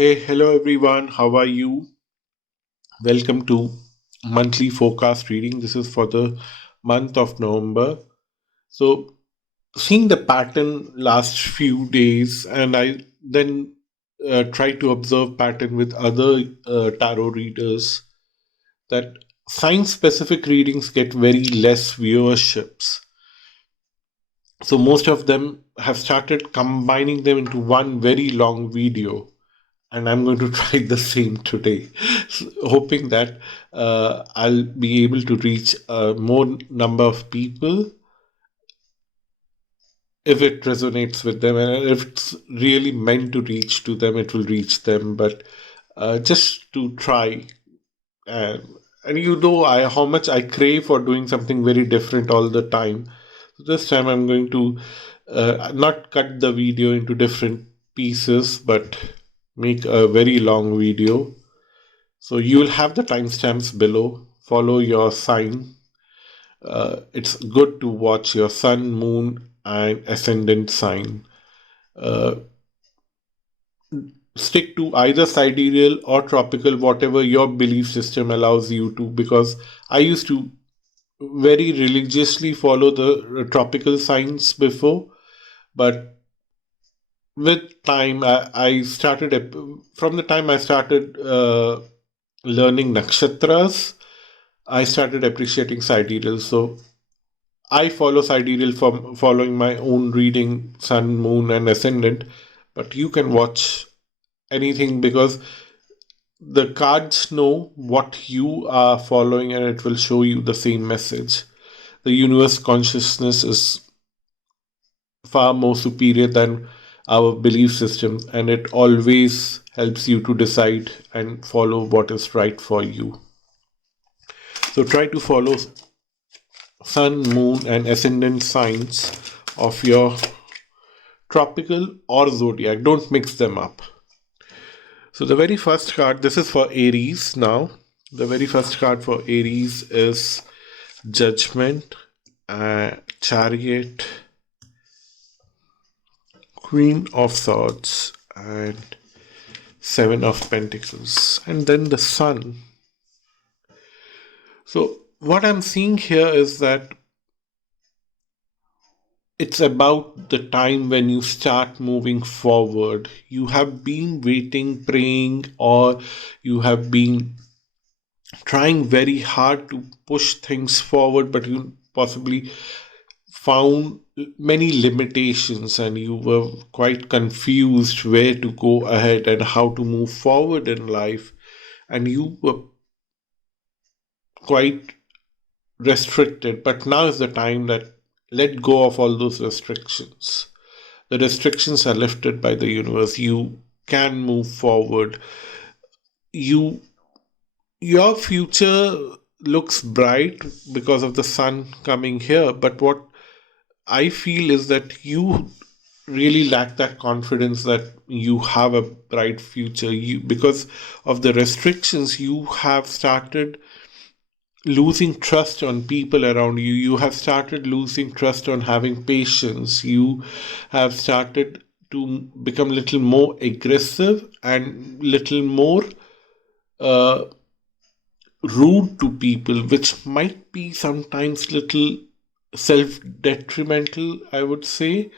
Hey, hello everyone. How are you? Welcome to monthly forecast reading. This is for the month of November. So, seeing the pattern last few days, and I then try to observe pattern with other tarot readers that sign-specific readings get very less viewerships. So most of them have started combining them into one very long video, and I'm going to try the same today, hoping that I'll be able to reach a more number of people if it resonates with them, and if it's really meant to reach to them, it will reach them. But just to try, and how much I crave for doing something very different all the time. So this time I'm going to not cut the video into different pieces, but make a very long video. So you will have the timestamps below. Follow your sign. It's good to watch your sun, moon, and ascendant sign. Uh, Stick to either sidereal or tropical, whatever your belief system allows you to, because I used to very religiously follow the tropical signs before, but with time I started from the time I started learning nakshatras, I started appreciating sidereal. So I follow sidereal from following my own reading, sun, moon, and ascendant. But you can watch anything because the cards know what you are following and it will show you the same message. The universe consciousness is far more superior than our belief system, and it always helps you to decide and follow what is right for you. So try to follow sun, moon, and ascendant signs of your tropical or zodiac. Don't mix them up. So the very first card, this is for Aries now. The very first card for Aries is Judgment, Chariot, Queen of Swords, and Seven of Pentacles, and then the Sun. So what I'm seeing here is that it's about the time when you start moving forward. You have been waiting, praying, or you have been trying very hard to push things forward, but you possibly found many limitations and you were quite confused where to go ahead and how to move forward in life. And you were quite restricted, but now is the time that let go of all those restrictions. The restrictions are lifted by the universe. You can move forward. Your future looks bright because of the sun coming here, but what I feel is that you really lack that confidence that you have a bright future. Because of the restrictions, you have started losing trust on people around you. You have started losing trust on having patience. You have started to become a little more aggressive and little more uh, rude to people, which might be sometimes little self-detrimental, I would say.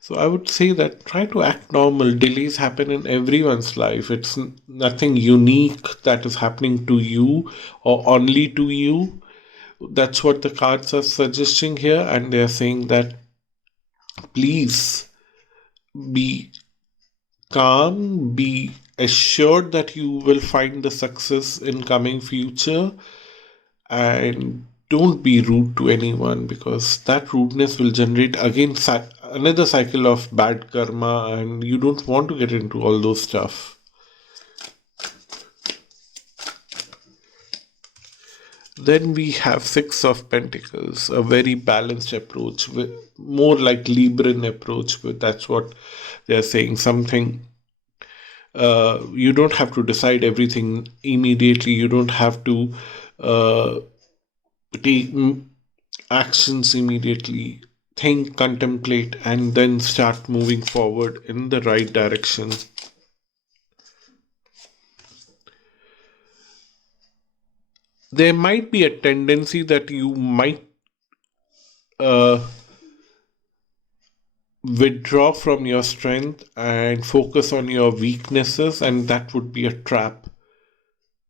So I would say that try to act normal. Delays happen in everyone's life. It's nothing unique that is happening to you or only to you. That's what the cards are suggesting here, and they're saying that please be calm, be assured that you will find the success in coming future, and don't be rude to anyone because that rudeness will generate again another cycle of bad karma, and you don't want to get into all those stuff. Then we have Six of Pentacles, a very balanced approach, more like Libran approach. But that's what they're saying. Something you don't have to decide everything immediately. You don't have to uh, take actions immediately. Think, contemplate, and then start moving forward in the right direction. there might be a tendency that you might uh, withdraw from your strength and focus on your weaknesses, and that would be a trap.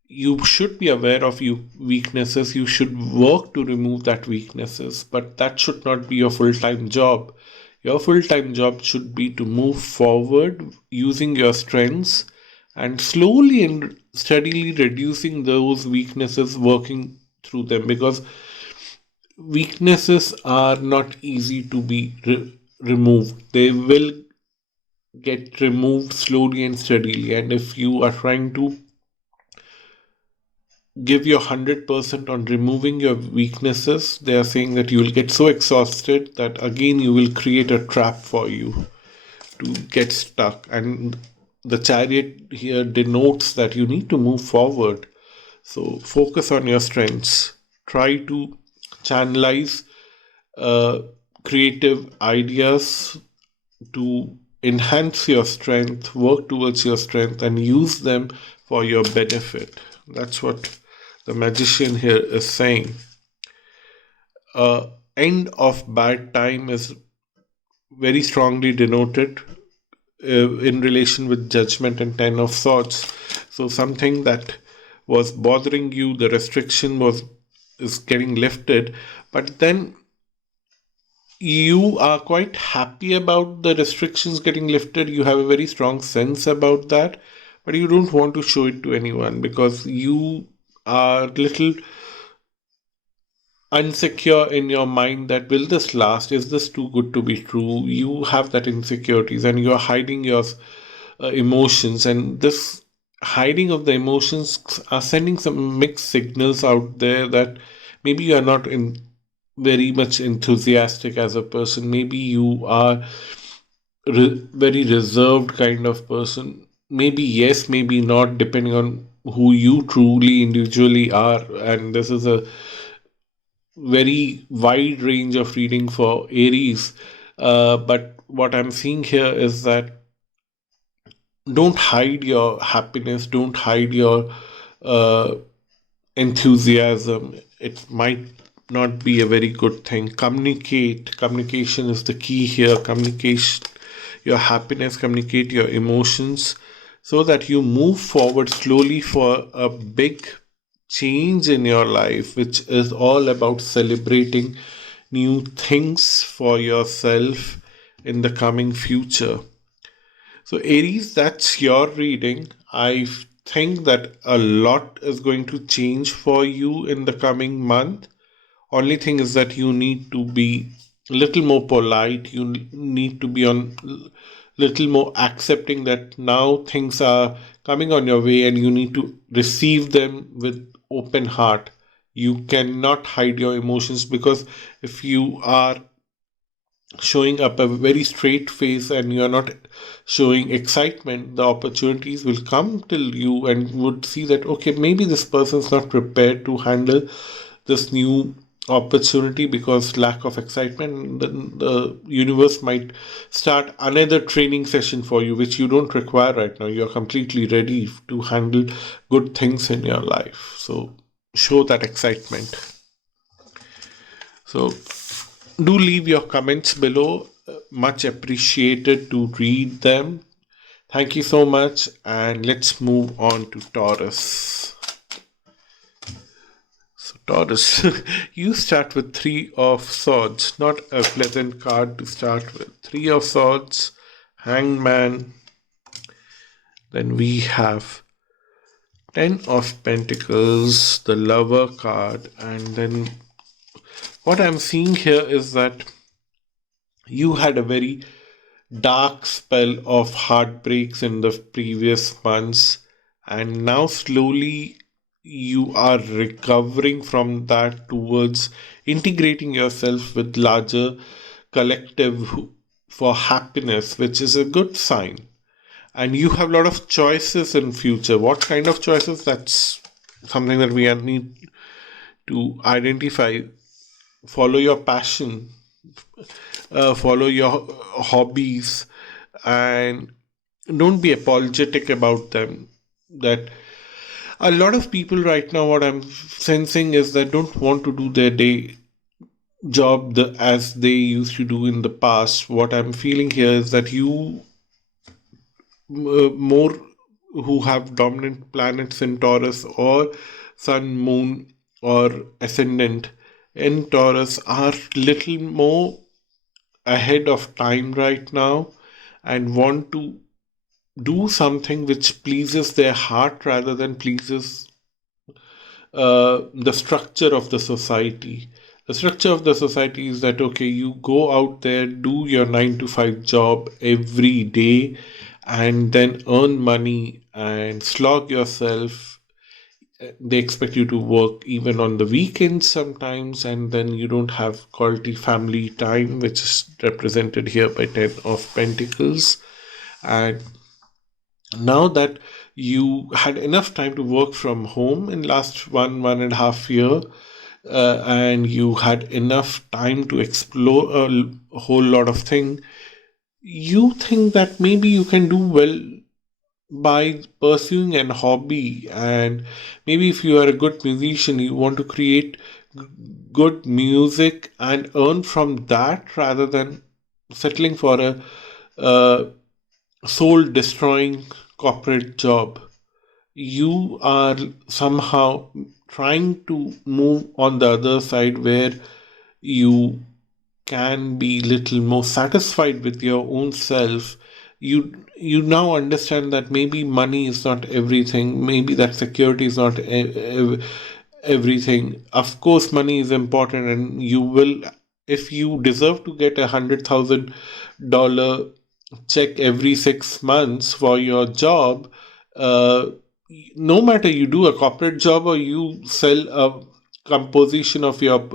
You should be aware of your weaknesses. You should work to remove that weaknesses, but that should not be your full-time job. Your full-time job should be to move forward using your strengths and slowly and steadily reducing those weaknesses, working through them, because weaknesses are not easy to be removed. They will get removed slowly and steadily. And if you are trying to give your 100% on removing your weaknesses, they are saying that you will get so exhausted that again you will create a trap for you to get stuck. And the chariot here denotes that you need to move forward. So focus on your strengths. Try to channelize creative ideas to enhance your strength, work towards your strength, and use them for your benefit. That's what the magician here is saying. End of bad time is very strongly denoted in relation with judgment and 10 of swords. So something that was bothering you, the restriction is getting lifted, but then you are quite happy about the restrictions getting lifted. You have a very strong sense about that, but you don't want to show it to anyone because you are little unsecure in your mind that will this last? Is this too good to be true? You have that insecurities and you are hiding your emotions, and this hiding of the emotions are sending some mixed signals out there that maybe you are not in very much enthusiastic as a person. Maybe you are very reserved kind of person. Maybe yes, maybe not, depending on who you truly individually are. And this is a very wide range of reading for Aries. But what I'm seeing here is that don't hide your happiness, don't hide your uh, enthusiasm. It might not be a very good thing. Communication is the key here. Communication your happiness, communicate your emotions so that you move forward slowly for a big change in your life, which is all about celebrating new things for yourself in the coming future. So, Aries, that's your reading. I think that a lot is going to change for you in the coming month. Only thing is that you need to be a little more polite. You need to be on little more accepting that now things are coming on your way and you need to receive them with open heart. You cannot hide your emotions, because if you are showing up a very straight face and you're not showing excitement, the opportunities will come till you and would see that, okay, maybe this person's not prepared to handle this new opportunity because lack of excitement. Then the universe might start another training session for you, which you don't require right now. You're completely ready to handle good things in your life. So show that excitement. So do leave your comments below. Much appreciated to read them. Thank you so much, and let's move on to Taurus. So Taurus, you start with Three of Swords. Not a pleasant card to start with. Three of Swords, Hangman. Then we have Ten of Pentacles, the Lover card, and then what I'm seeing here is that you had a very dark spell of heartbreaks in the previous months, and now slowly you are recovering from that towards integrating yourself with larger collective for happiness, which is a good sign. And you have a lot of choices in future. What kind of choices? That's something that we need to identify. Follow your passion, follow your hobbies, and don't be apologetic about them. That A lot of people right now, what I'm sensing is that don't want to do their day job as they used to do in the past. What I'm feeling here is that you more who have dominant planets in Taurus or Sun, Moon, or Ascendant in Taurus are little more ahead of time right now and want to do something which pleases their heart rather than pleases the structure of the society. The structure of the society is that, okay, you go out there, do your 9 to 5 job every day, and then earn money and slog yourself. They expect you to work even on the weekends sometimes, and then you don't have quality family time, which is represented here by 10 of Pentacles. And now that you had enough time to work from home in last 1.5 year, and you had enough time to explore a whole lot of things, you think that maybe you can do well by pursuing an hobby. And maybe if you are a good musician, you want to create good music and earn from that rather than settling for a soul destroying corporate job. You are somehow trying to move on the other side where you can be little more satisfied with your own self. You now understand that maybe money is not everything, maybe that security is not everything. Of course money is important, and you will, if you deserve to get $100,000 check every 6 months for your job, uh, no matter you do a corporate job or you sell a composition of your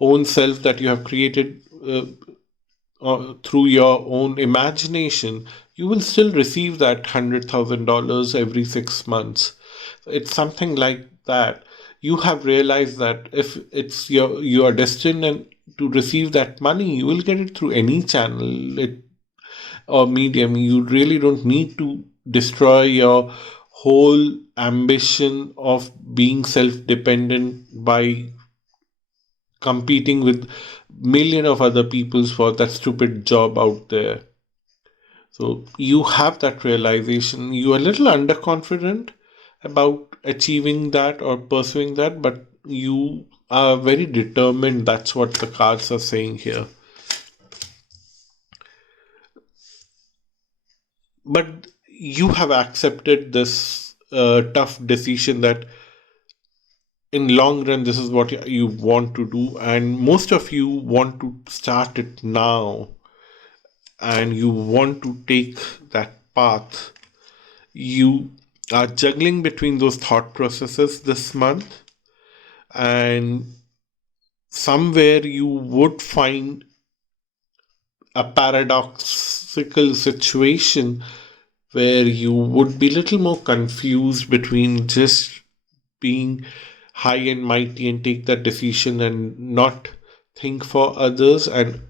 own self that you have created through your own imagination, you will still receive that $100,000 every 6 months. It's something like that. You have realized that if it's you are destined and to receive that money, you will get it through any channel or medium. You really don't need to destroy your whole ambition of being self-dependent by competing with million of other peoples for that stupid job out there. So you have that realization. You are a little underconfident about achieving that or pursuing that, but you are very determined. That's what the cards are saying here. But you have accepted this tough decision that in long run this is what you want to do, and most of you want to start it now and you want to take that path. You are juggling between those thought processes this month, and somewhere you would find a paradoxical situation where you would be a little more confused between just being high and mighty and take that decision and not think for others, and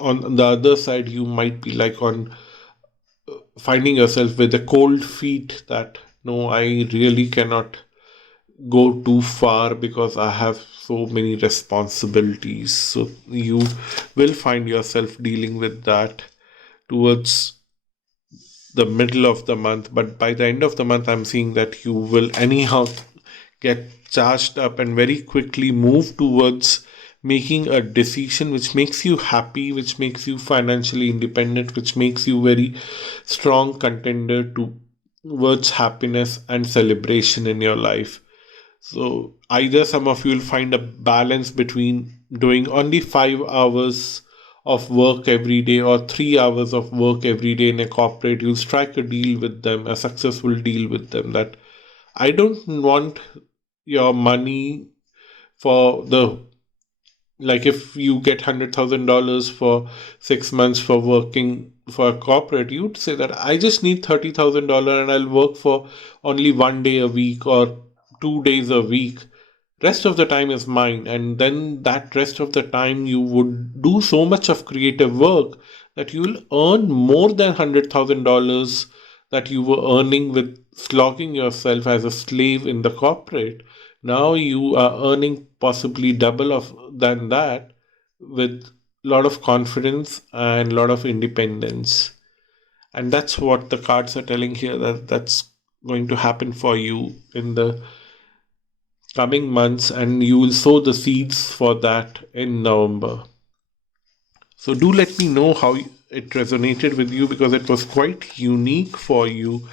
on the other side you might be like on finding yourself with the cold feet that no, I really cannot go too far because I have so many responsibilities. So you will find yourself dealing with that towards the middle of the month, but by the end of the month I'm seeing that you will anyhow get charged up and very quickly move towards making a decision which makes you happy, which makes you financially independent, which makes you very strong contender towards happiness and celebration in your life. So either some of you will find a balance between doing only 5 hours of work every day or 3 hours of work every day in a corporate. You'll strike a deal with them, a successful deal with them, that I don't want your money for the, like if you get $100,000 for 6 months for working for a corporate, you'd say that I just need $30,000 and I'll work for only 1 day a week or 2 days a week. Rest of the time is mine, and then that rest of the time you would do so much of creative work that you will earn more than $100,000 that you were earning with slogging yourself as a slave in the corporate, now you are earning possibly double of than that with a lot of confidence and a lot of independence. And that's what the cards are telling here, that that's going to happen for you in the coming months, and you will sow the seeds for that in November. So do let me know how it resonated with you, because it was quite unique for you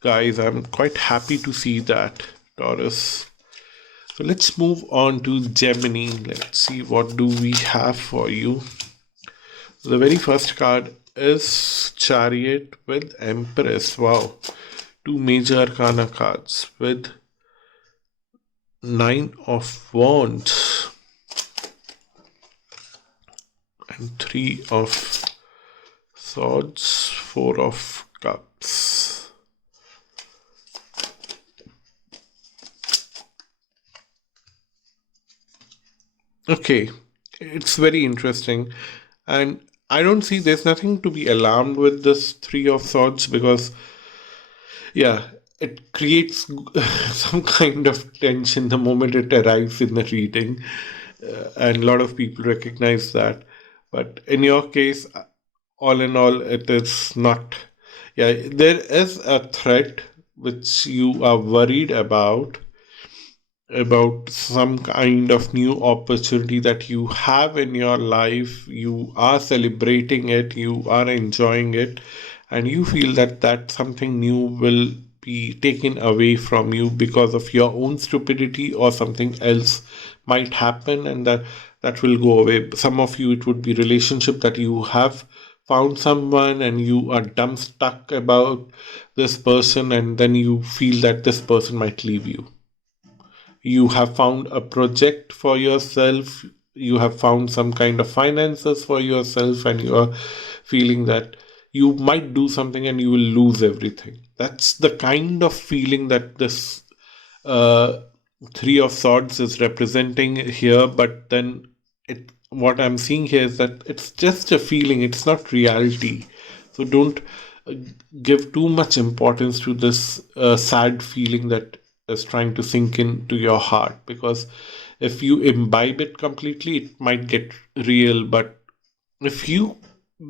guys. I'm quite happy to see that, Taurus. So let's move on to Gemini. Let's see what do we have for you. The very first card is Chariot with Empress. Wow. Two major arcana cards with Nine of Wands and Three of Swords, Four of Cups. Okay, it's very interesting, and I don't see there's nothing to be alarmed with this Three of Swords, because yeah, it creates some kind of tension the moment it arrives in the reading, and a lot of people recognize that. But in your case, all in all, it is not. Yeah, there is a threat which you are worried about some kind of new opportunity that you have in your life. You are celebrating it, you are enjoying it, and you feel that something new will be taken away from you because of your own stupidity, or something else might happen, and that will go away. Some of you, it would be relationship that you have found someone and you are dumb stuck about this person, and then you feel that this person might leave you. You have found a project for yourself, you have found some kind of finances for yourself, and you are feeling that you might do something and you will lose everything. That's the kind of feeling that this uh, Three of Swords is representing here. But then what I'm seeing here is that it's just a feeling, it's not reality. So don't uh, give too much importance to this sad feeling that is trying to sink into your heart, because if you imbibe it completely, it might get real. But if you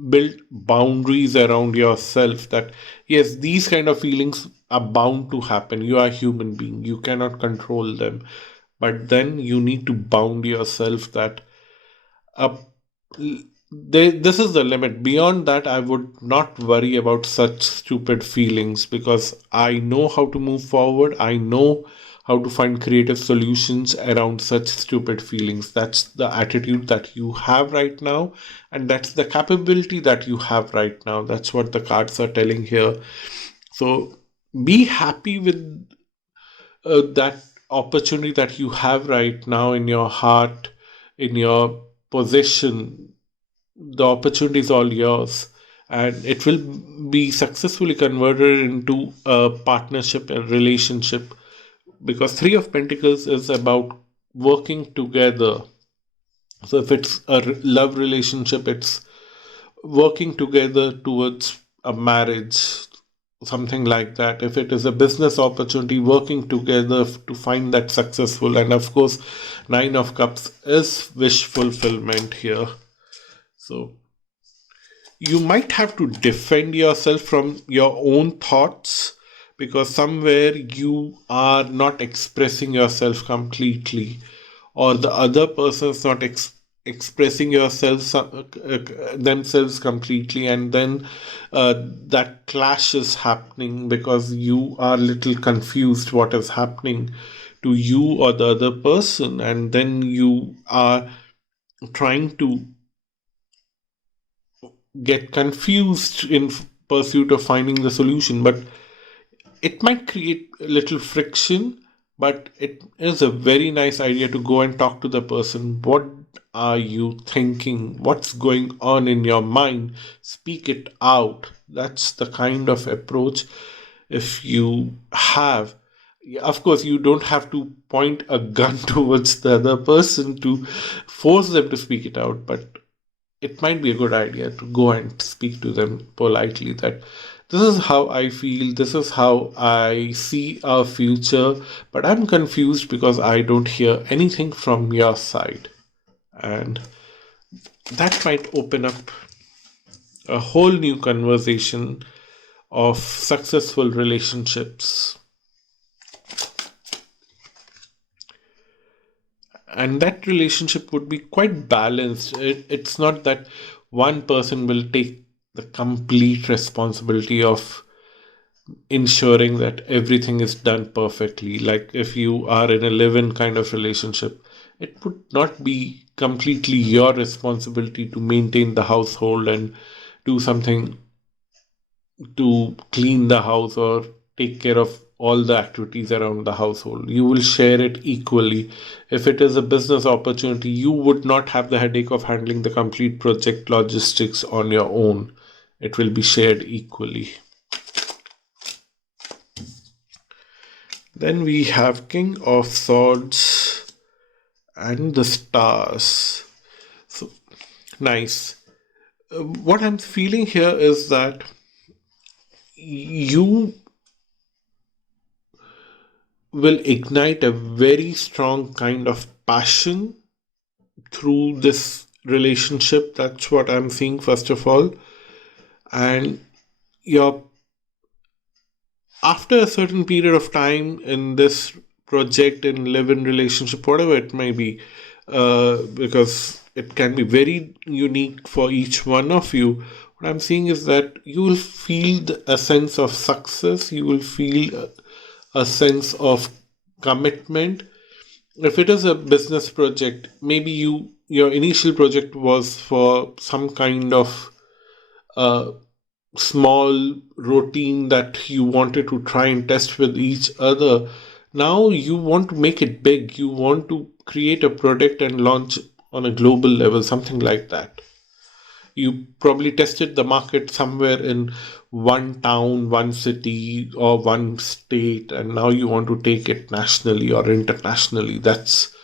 build boundaries around yourself, that yes, these kind of feelings are bound to happen, you are a human being, you cannot control them, but then you need to bound yourself that up this is the limit. Beyond that, I would not worry about such stupid feelings, because I know how to move forward. I know how to find creative solutions around such stupid feelings. That's the attitude that you have right now, and that's the capability that you have right now. That's what the cards are telling here. So be happy with that opportunity that you have right now in your heart, in your possession. The opportunity is all yours, and it will be successfully converted into a partnership, a relationship, because Three of Pentacles is about working together. So if it's a love relationship, it's working together towards a marriage, something like that. If it is a business opportunity, working together to find that successful. And of course, Nine of Cups is wish fulfillment here. So you might have to defend yourself from your own thoughts, because somewhere you are not expressing yourself completely, or the other person is not expressing yourself themselves completely, and then that clash is happening because you are a little confused what is happening to you or the other person, and then you are trying to get confused in pursuit of finding the solution. But it might create a little friction, but it is a very nice idea to go and talk to the person. What are you thinking? What's going on in your mind? Speak it out. That's the kind of approach if you have. Of course, you don't have to point a gun towards the other person to force them to speak it out, but it might be a good idea to go and speak to them politely that This is how I feel, this is how I see our future, but I'm confused because I don't hear anything from your side. And that might open up a whole new conversation of successful relationships. And that relationship would be quite balanced. It's not that one person will take the complete responsibility of ensuring that everything is done perfectly. Like if you are in a live-in kind of relationship, it would not be completely your responsibility to maintain the household and do something to clean the house or take care of all the activities around the household. You will share it equally. If it is a business opportunity, you would not have the headache of handling the complete project logistics on your own. It will be shared equally. Then we have King of Swords and the Stars. So nice. What I'm feeling here is that you will ignite a very strong kind of passion through this relationship. That's what I'm seeing, first of all. And you're, after a certain period of time in this project and live in relationship, whatever it may be, because it can be very unique for each one of you. What I'm seeing is that you will feel a sense of success, you will feel a sense of commitment. If it is a business project, maybe your initial project was for some kind of small routine that you wanted to try and test with each other. Now you want to make it big, you want to create a product and launch on a global level, something like that. You probably tested the market somewhere in one town, one city, or one state, and now you want to take it nationally or internationally. That's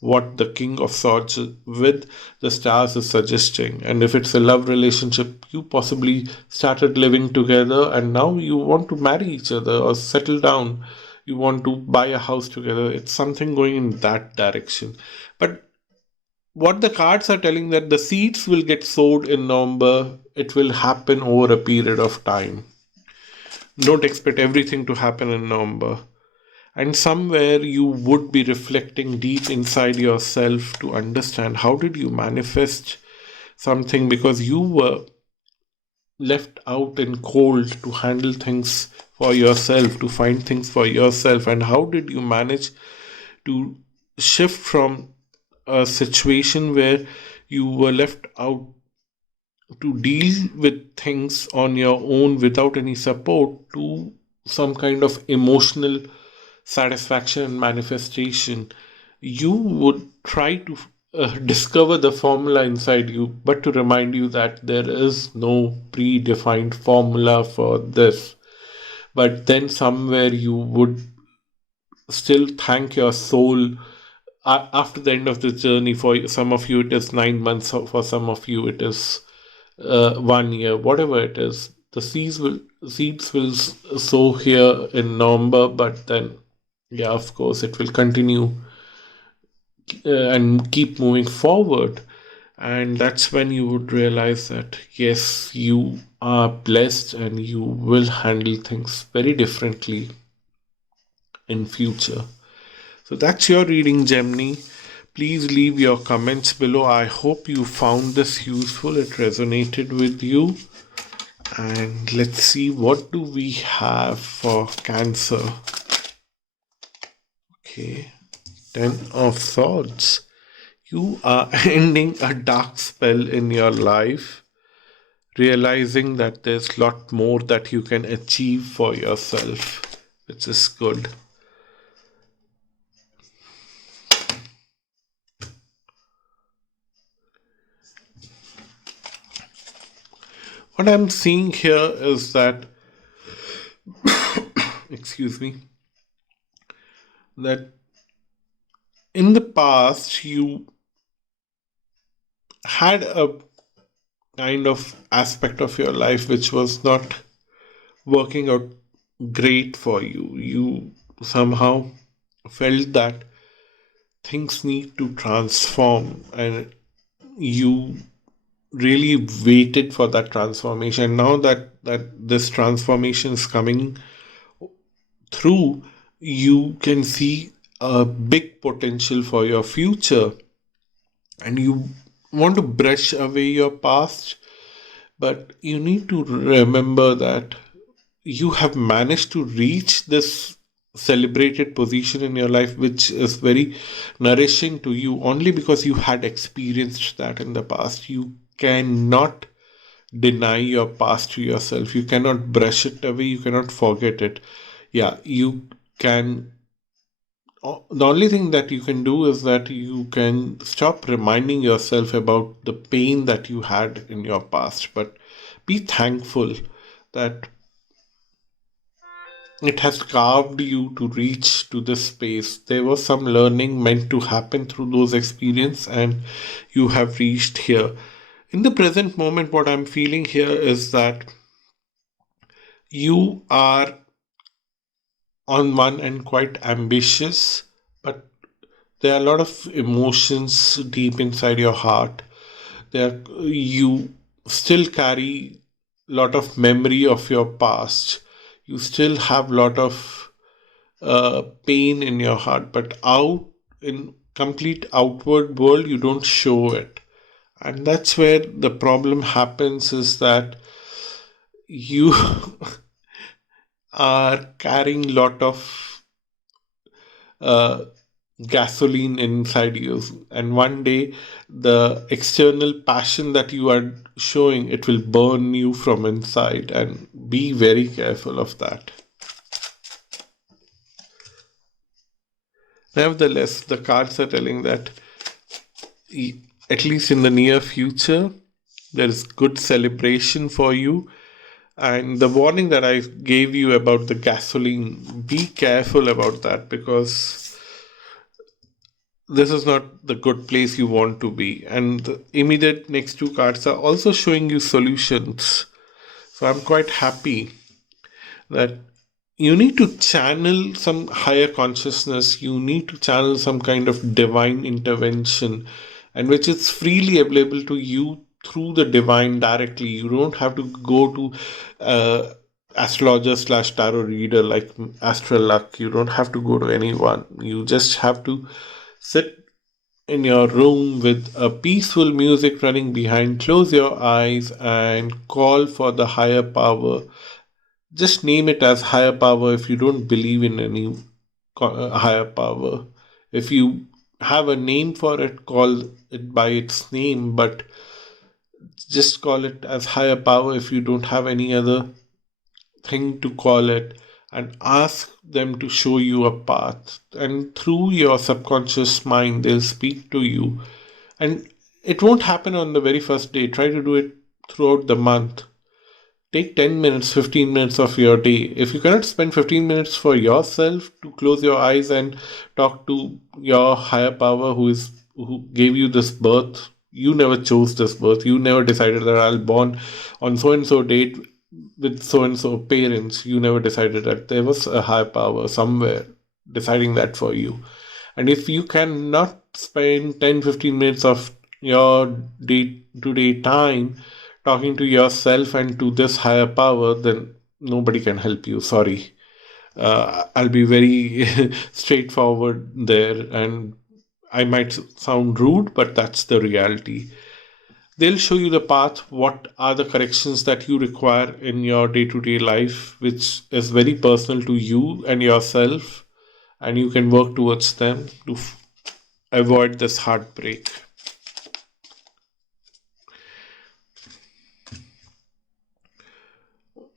what the King of Swords with the Stars is suggesting. And if it's a love relationship, you possibly started living together and now you want to marry each other or settle down. You want to buy a house together. It's something going in that direction. But what the cards are telling, that the seeds will get sowed in November. It will happen over a period of time. Don't expect everything to happen in November. And somewhere you would be reflecting deep inside yourself to understand how did you manifest something, because you were left out in cold to handle things for yourself, to find things for yourself. And how did you manage to shift from a situation where you were left out to deal with things on your own without any support to some kind of emotional satisfaction and manifestation. You would try to discover the formula inside you, but to remind you that there is no predefined formula for this. But then somewhere you would still thank your soul after the end of the journey. For some of you, it is 9 months, for some of you, it is 1 year, whatever it is. The seeds will sow here in November, but then, yeah, of course, it will continue and keep moving forward. And that's when you would realize that, yes, you are blessed and you will handle things very differently in future. So that's your reading, Gemini. Please leave your comments below. I hope you found this useful, it resonated with you. And let's see, what do we have for Cancer? Okay, 10 of Swords. You are ending a dark spell in your life, realizing that there's a lot more that you can achieve for yourself, which is good. What I'm seeing here is that, excuse me, that in the past you had a kind of aspect of your life which was not working out great for you. You somehow felt that things need to transform, and you really waited for that transformation. Now that this transformation is coming through, you can see a big potential for your future, and you want to brush away your past, but you need to remember that you have managed to reach this celebrated position in your life, which is very nourishing to you only because you had experienced that in the past. You cannot deny your past to yourself. You cannot brush it away. You cannot forget it. Yeah, you can. The only thing that you can do is that you can stop reminding yourself about the pain that you had in your past, but be thankful that it has carved you to reach to this space. There was some learning meant to happen through those experiences, and you have reached here. In the present moment, what I'm feeling here is that you are on one end quite ambitious, but there are a lot of emotions deep inside your heart. You still carry a lot of memory of your past. You still have a lot of pain in your heart, but out in complete outward world, you don't show it. And that's where the problem happens, is that you are carrying a lot of uh, gasoline inside you, and one day the external passion that you are showing, it will burn you from inside, and be very careful of that. Nevertheless, the cards are telling that at least in the near future there is good celebration for you. And the warning that I gave you about the gasoline, be careful about that, because this is not the good place you want to be. And the immediate next two cards are also showing you solutions. So I'm quite happy that you need to channel some higher consciousness, you need to channel some kind of divine intervention, and which is freely available to you through the divine directly. You don't have to go to astrologer slash tarot reader like Astral Luck. You don't have to go to anyone. You just have to sit in your room with a peaceful music running behind, close your eyes and call for the higher power. Just name it as higher power if you don't believe in any higher power. If you have a name for it, call it by its name, but just call it as higher power if you don't have any other thing to call it, and ask them to show you a path. And through your subconscious mind, they'll speak to you. And it won't happen on the very first day. Try to do it throughout the month. Take 10 minutes, 15 minutes of your day. If you cannot spend 15 minutes for yourself to close your eyes and talk to your higher power who gave you this birth, you never chose this birth. You never decided that I'll born on so and so date with so and so parents. You never decided that. There was a higher power somewhere deciding that for you. And if you cannot spend 10-15 minutes of your day to day time talking to yourself and to this higher power, then nobody can help you. Sorry. I'll be very straightforward there, and I might sound rude, but that's the reality. They'll show you the path, what are the corrections that you require in your day to day life, which is very personal to you and yourself, and you can work towards them to avoid this heartbreak.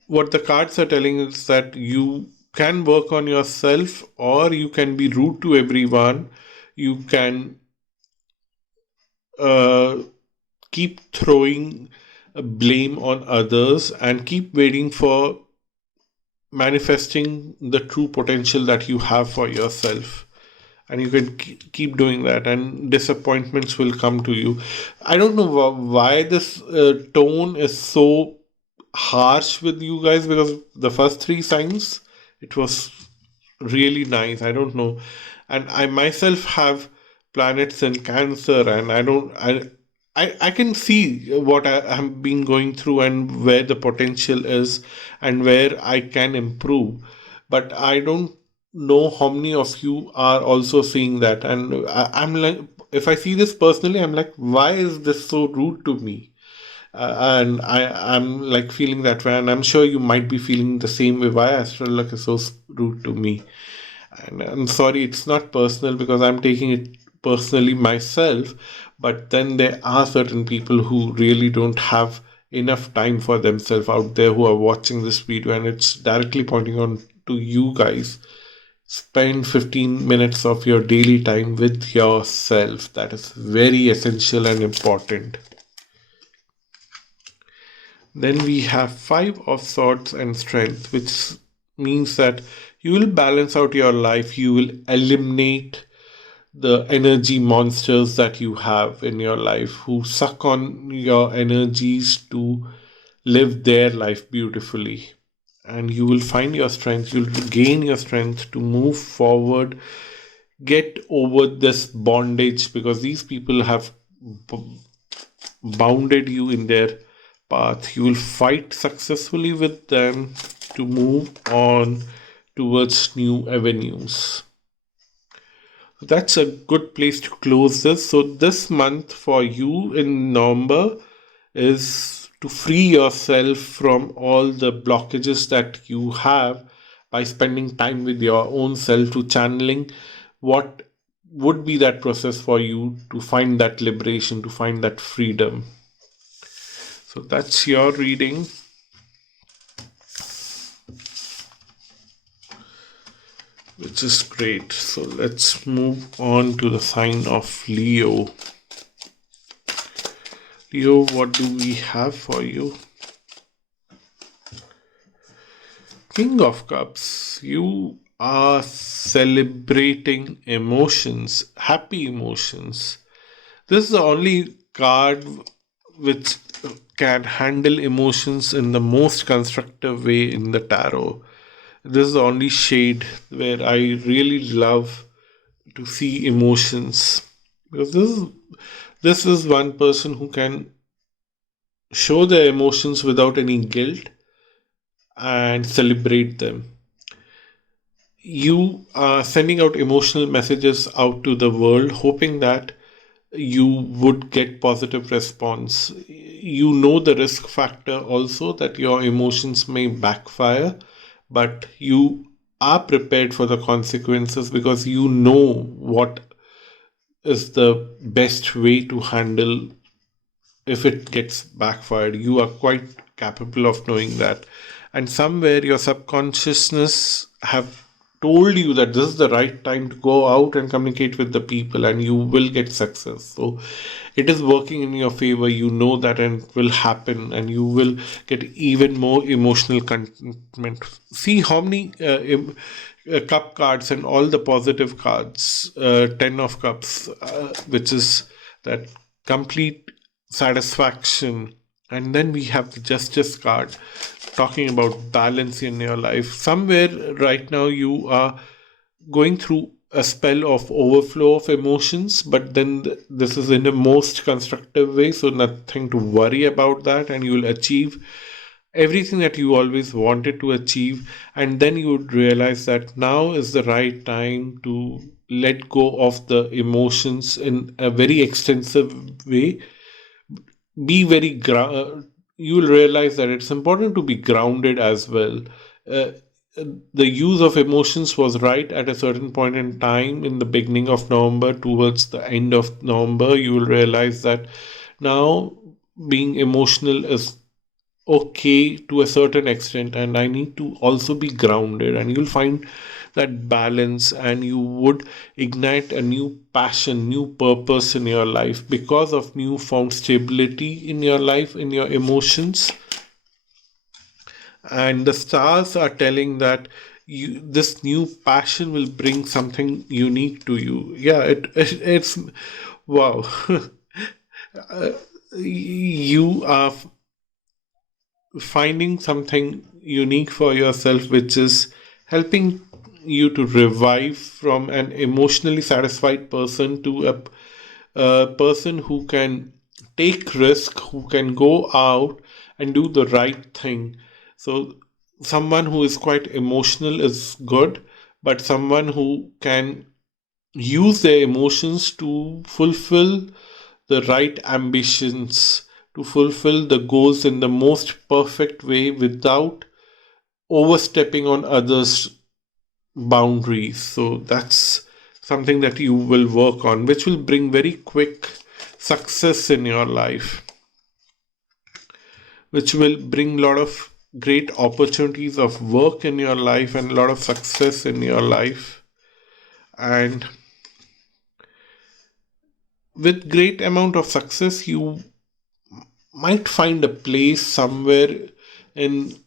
What the cards are telling is that you can work on yourself, or you can be rude to everyone. You can keep throwing blame on others and keep waiting for manifesting the true potential that you have for yourself. And you can keep doing that, and disappointments will come to you. I don't know why this tone is so harsh with you guys because the first three signs, it was really nice. I don't know. And I myself have planets in Cancer, and I can see what I have been going through and where the potential is and where I can improve. But I don't know how many of you are also seeing that. And I'm like, if I see this personally, I'm like, why is this so rude to me? And I'm like feeling that way, and I'm sure you might be feeling the same way. Why Astral is so rude to me? And I'm sorry, it's not personal because I'm taking it personally myself. But then there are certain people who really don't have enough time for themselves out there who are watching this video, and it's directly pointing on to you guys. Spend 15 minutes of your daily time with yourself. That is very essential and important. Then we have Five of Swords and Strength, which means that you will balance out your life. You will eliminate the energy monsters that you have in your life who suck on your energies to live their life beautifully. And you will find your strength. You'll gain your strength to move forward, get over this bondage, because these people have bounded you in their path. You will fight successfully with them to move on towards new avenues. That's a good place to close this. So this month for you in November is to free yourself from all the blockages that you have by spending time with your own self, to channeling what would be that process for you to find that liberation, to find that freedom. So that's your reading. Which is great. So let's move on to the sign of Leo. Leo, what do we have for you? King of Cups. You are celebrating emotions, happy emotions. This is the only card which can handle emotions in the most constructive way in the tarot. This is the only shade where I really love to see emotions, because this is one person who can show their emotions without any guilt and celebrate them. You are sending out emotional messages out to the world, hoping that you would get positive response. You know the risk factor also, that your emotions may backfire, but you are prepared for the consequences because you know what is the best way to handle if it gets backfired. You are quite capable of knowing that, and somewhere your subconsciousness have told you that this is the right time to go out and communicate with the people, and you will get success. So it is working in your favor. You know that, and it will happen, and you will get even more emotional contentment. See how many cup cards and all the positive cards, 10 of cups, which is that complete satisfaction. And then we have the justice card, talking about balance in your life. Somewhere right now you are going through a spell of overflow of emotions, but then this is in the most constructive way, so nothing to worry about that, and you will achieve everything that you always wanted to achieve. And then you would realize that now is the right time to let go of the emotions in a very extensive way. Be very you'll realize that it's important to be grounded as well. uh, the use of emotions was right at a certain point in time in the beginning of November. Towards the end of November, you will realize that now being emotional is okay to a certain extent, and I need to also be grounded, and you'll find that balance, and you would ignite a new passion, new purpose in your life because of newfound stability in your life, in your emotions. And the stars are telling that this new passion will bring something unique to you. Yeah, it's wow. You are finding something unique for yourself, which is helping you to revive from an emotionally satisfied person to a person who can take risk, who can go out and do the right thing. So someone who is quite emotional is good, but someone who can use their emotions to fulfill the right ambitions, to fulfill the goals in the most perfect way without overstepping on others' boundaries. So that's something that you will work on, which will bring very quick success in your life, which will bring a lot of great opportunities of work in your life and a lot of success in your life. And with great amount of success, you might find a place somewhere in,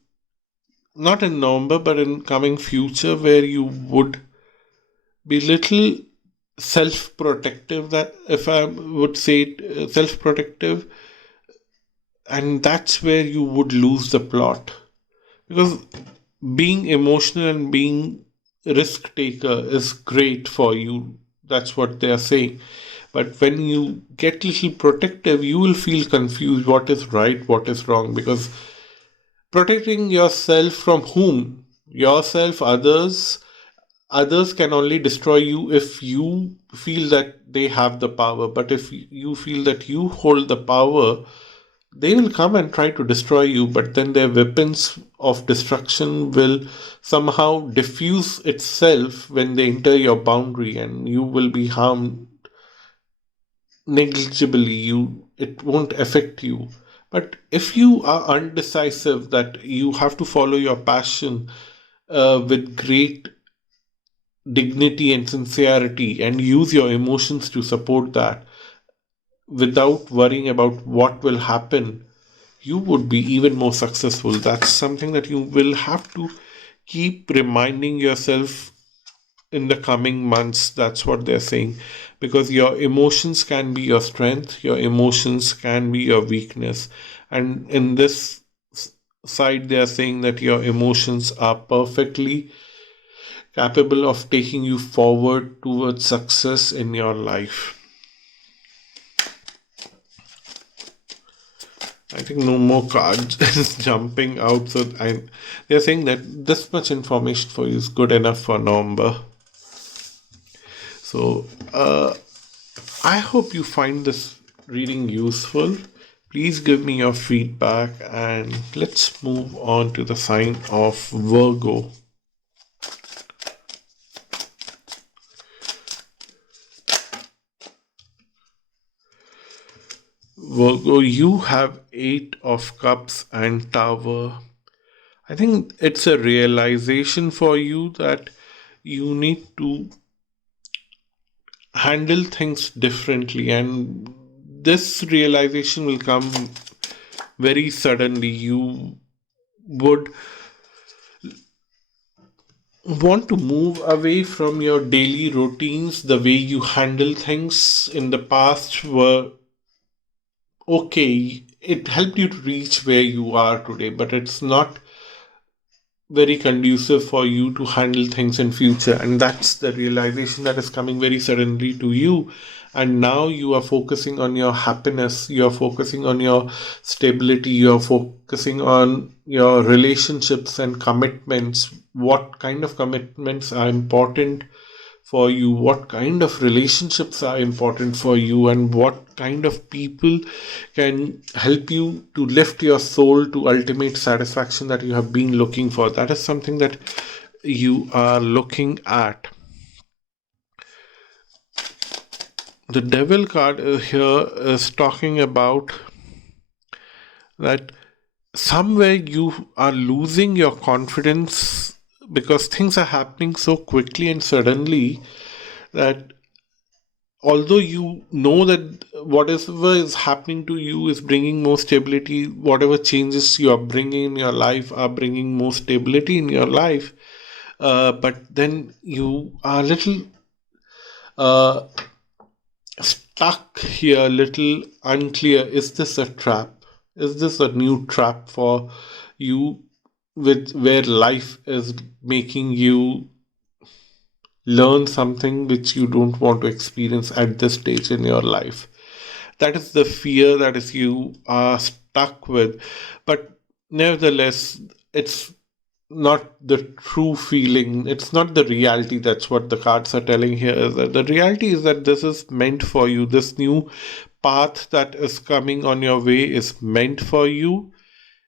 not in November, but in coming future, where you would be little self-protective, that if I would say it, self-protective, and that's where you would lose the plot. Because being emotional and being risk taker is great for you. That's what they are saying. But when you get little protective, you will feel confused what is right, what is wrong. Because protecting yourself from whom? Yourself, others. Others can only destroy you if you feel that they have the power. But if you feel that you hold the power, they will come and try to destroy you, but then their weapons of destruction will somehow diffuse itself when they enter your boundary, and you will be harmed negligibly. It won't affect you. But if you are undecisive, that you have to follow your passion with great dignity and sincerity, and use your emotions to support that without worrying about what will happen, you would be even more successful. That's something that you will have to keep reminding yourself in the coming months. That's what they're saying. Because your emotions can be your strength, your emotions can be your weakness. And in this side, they are saying that your emotions are perfectly capable of taking you forward towards success in your life. I think no more cards is jumping out. So they're saying that this much information for you is good enough for November. So I hope you find this reading useful. Please give me your feedback, and let's move on to the sign of Virgo. Virgo, you have 8 of Cups and Tower. I think it's a realization for you that you need to handle things differently, and this realization will come very suddenly. You would want to move away from your daily routines. The way you handle things in the past were okay, it helped you to reach where you are today, but it's not very conducive for you to handle things in future. And that's the realization that is coming very suddenly to you. And now you are focusing on your happiness, you are focusing on your stability, you are focusing on your relationships and commitments. What kind of commitments are important for you, what kind of relationships are important for you, and what kind of people can help you to lift your soul to ultimate satisfaction that you have been looking for. That is something that you are looking at. The Devil card here is talking about that somewhere you are losing your confidence because things are happening so quickly and suddenly that although you know that whatever is happening to you is bringing more stability, whatever changes you are bringing in your life are bringing more stability in your life, but then you are a little uh, stuck here, little unclear. Is this a trap? Is this a new trap for you, with where life is making you learn something which you don't want to experience at this stage in your life? That is the fear that is you are stuck with. But nevertheless, it's not the true feeling, it's not the reality. That's what the cards are telling here, is that the reality is that this is meant for you. This new path that is coming on your way is meant for you.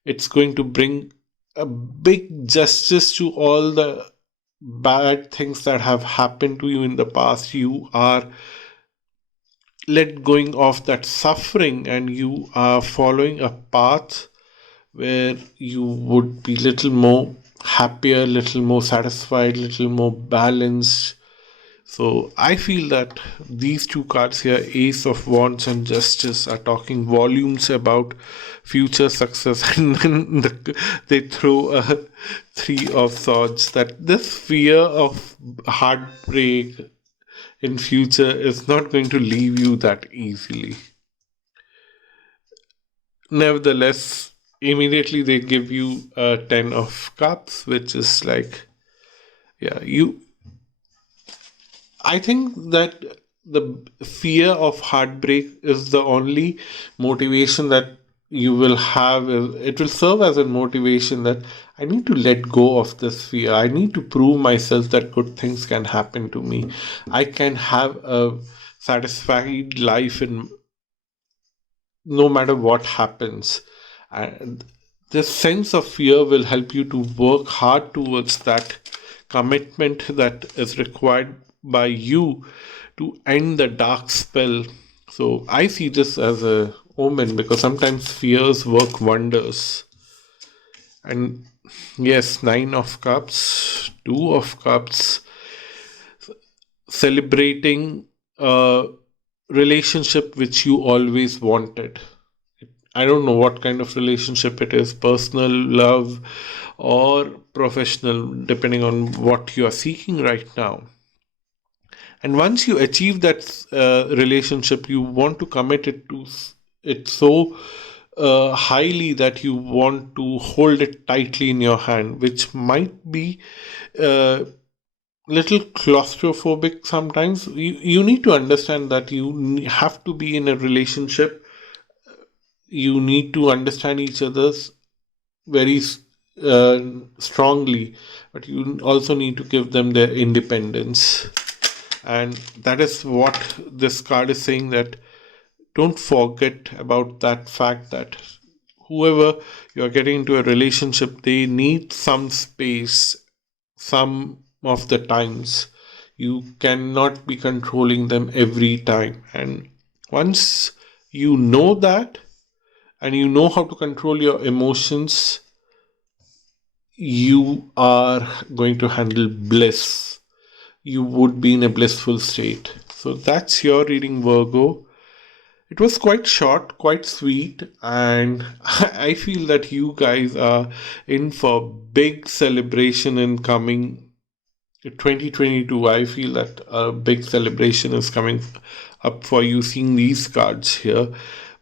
It's going to bring a big justice to all the bad things that have happened to you in the past. You are let going of that suffering, and you are following a path where you would be little more happier, little more satisfied, little more balanced. So I feel that these two cards here, Ace of Wands and Justice, are talking volumes about future success. And then they throw a Three of Swords, that this fear of heartbreak in future is not going to leave you that easily. Nevertheless, immediately they give you a 10 of Cups, which is like, yeah, I think that the fear of heartbreak is the only motivation that you will have. It will serve as a motivation that I need to let go of this fear. I need to prove myself that good things can happen to me. I can have a satisfied life in no matter what happens. And this sense of fear will help you to work hard towards that commitment that is required by you to end the dark spell. So I see this as a omen, because sometimes fears work wonders. And yes, Nine of Cups, Two of Cups, celebrating a relationship which you always wanted. I don't know what kind of relationship it is, personal, love, or professional, depending on what you are seeking right now. And once you achieve that relationship, you want to commit it to it so highly that you want to hold it tightly in your hand, which might be little claustrophobic sometimes. You need to understand that you have to be in a relationship. You need to understand each other's very strongly, but you also need to give them their independence. And that is what this card is saying, that don't forget about that fact that whoever you're getting into a relationship, they need some space some of the times. You cannot be controlling them every time. And once you know that, and you know how to control your emotions, you are going to handle bliss. You would be in a blissful state. So that's your reading, Virgo. It was quite short, quite sweet, and I feel that you guys are in for big celebration in coming 2022. I feel that a big celebration is coming up for you seeing these cards here.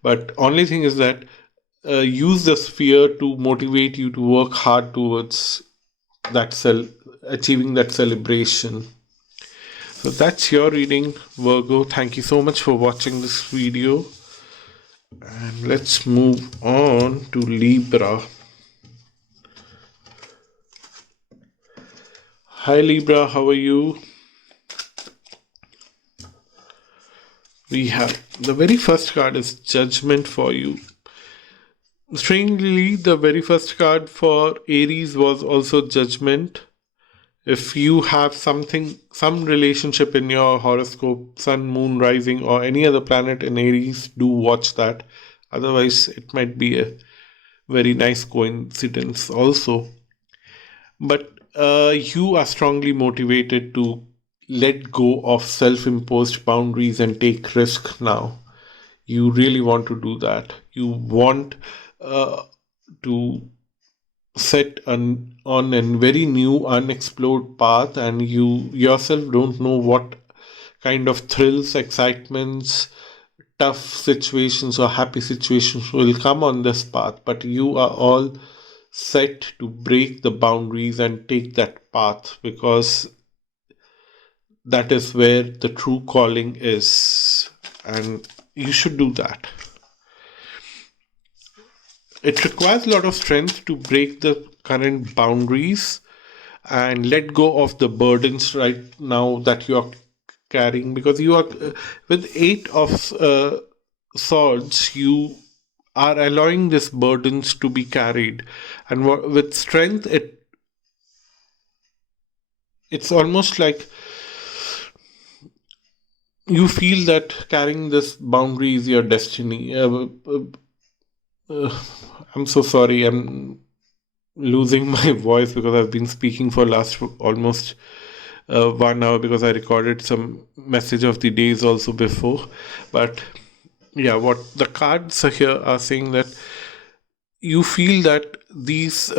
But only thing is that use this fear to motivate you to work hard towards that achieving that celebration. So that's your reading, Virgo. Thank you so much for watching this video. And let's move on to Libra. Hi Libra, how are you? We have the very first card is Judgment for you. Strangely, the very first card for Aries was also Judgment. If you have some relationship in your horoscope, sun, moon, rising, or any other planet in Aries, do watch that. Otherwise, it might be a very nice coincidence also. But you are strongly motivated to let go of self-imposed boundaries and take risk now. You really want to do that. You want to set on a very new unexplored path, and you yourself don't know what kind of thrills, excitements, tough situations or happy situations will come on this path, but you are all set to break the boundaries and take that path, because that is where the true calling is, and you should do that. It requires a lot of strength to break the current boundaries and let go of the burdens right now that you are carrying, because you are with eight of swords, you are allowing these burdens to be carried, and with strength it's almost like you feel that carrying this boundary is your destiny. I'm so sorry, I'm losing my voice because I've been speaking for last almost 1 hour, because I recorded some message of the days also before. But yeah, what the cards here are saying, that you feel that these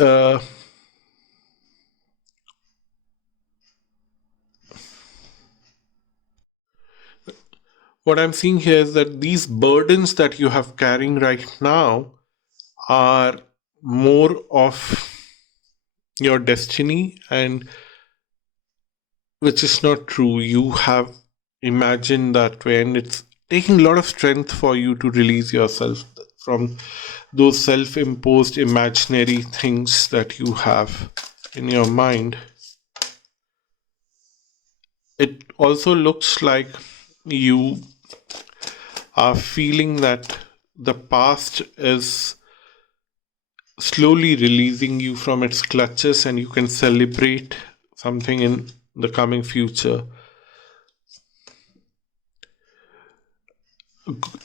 what I'm seeing here is that these burdens that you have carrying right now are more of your destiny, and which is not true. You have imagined that way, and it's taking a lot of strength for you to release yourself from those self-imposed imaginary things that you have in your mind. It also looks like you are feeling that the past is slowly releasing you from its clutches, and you can celebrate something in the coming future.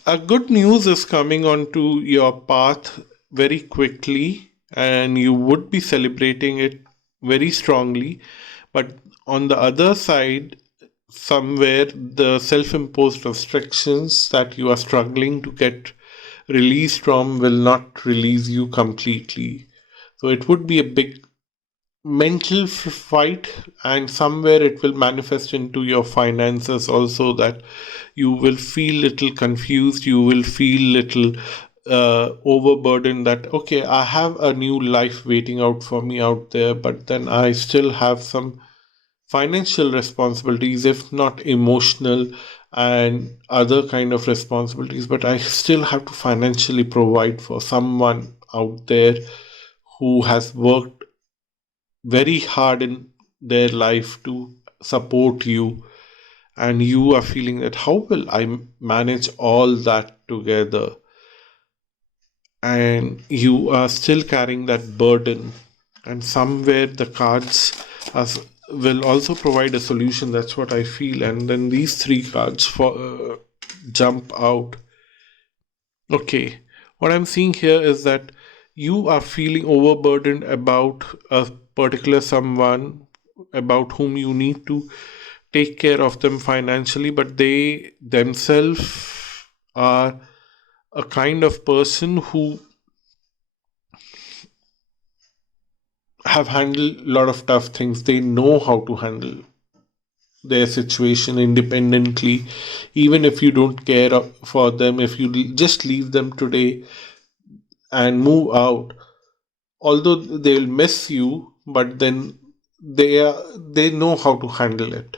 A good news is coming onto your path very quickly, and you would be celebrating it very strongly. But on the other side, somewhere the self-imposed restrictions that you are struggling to get released from will not release you completely. So it would be a big mental fight, and somewhere it will manifest into your finances also, that you will feel little confused, you will feel little overburdened, that okay, I have a new life waiting out for me out there, but then I still have some financial responsibilities, if not emotional and other kind of responsibilities, but I still have to financially provide for someone out there who has worked very hard in their life to support you, and you are feeling that how will I manage all that together, and you are still carrying that burden, and somewhere the cards will also provide a solution. That's what I feel. And then these three cards jump out. Okay, what I'm seeing here is that you are feeling overburdened about a particular someone about whom you need to take care of them financially, but they themselves are a kind of person who have handled a lot of tough things. They know how to handle their situation independently, even if you don't care for them, if you just leave them today and move out, although they'll miss you, but then they know how to handle it.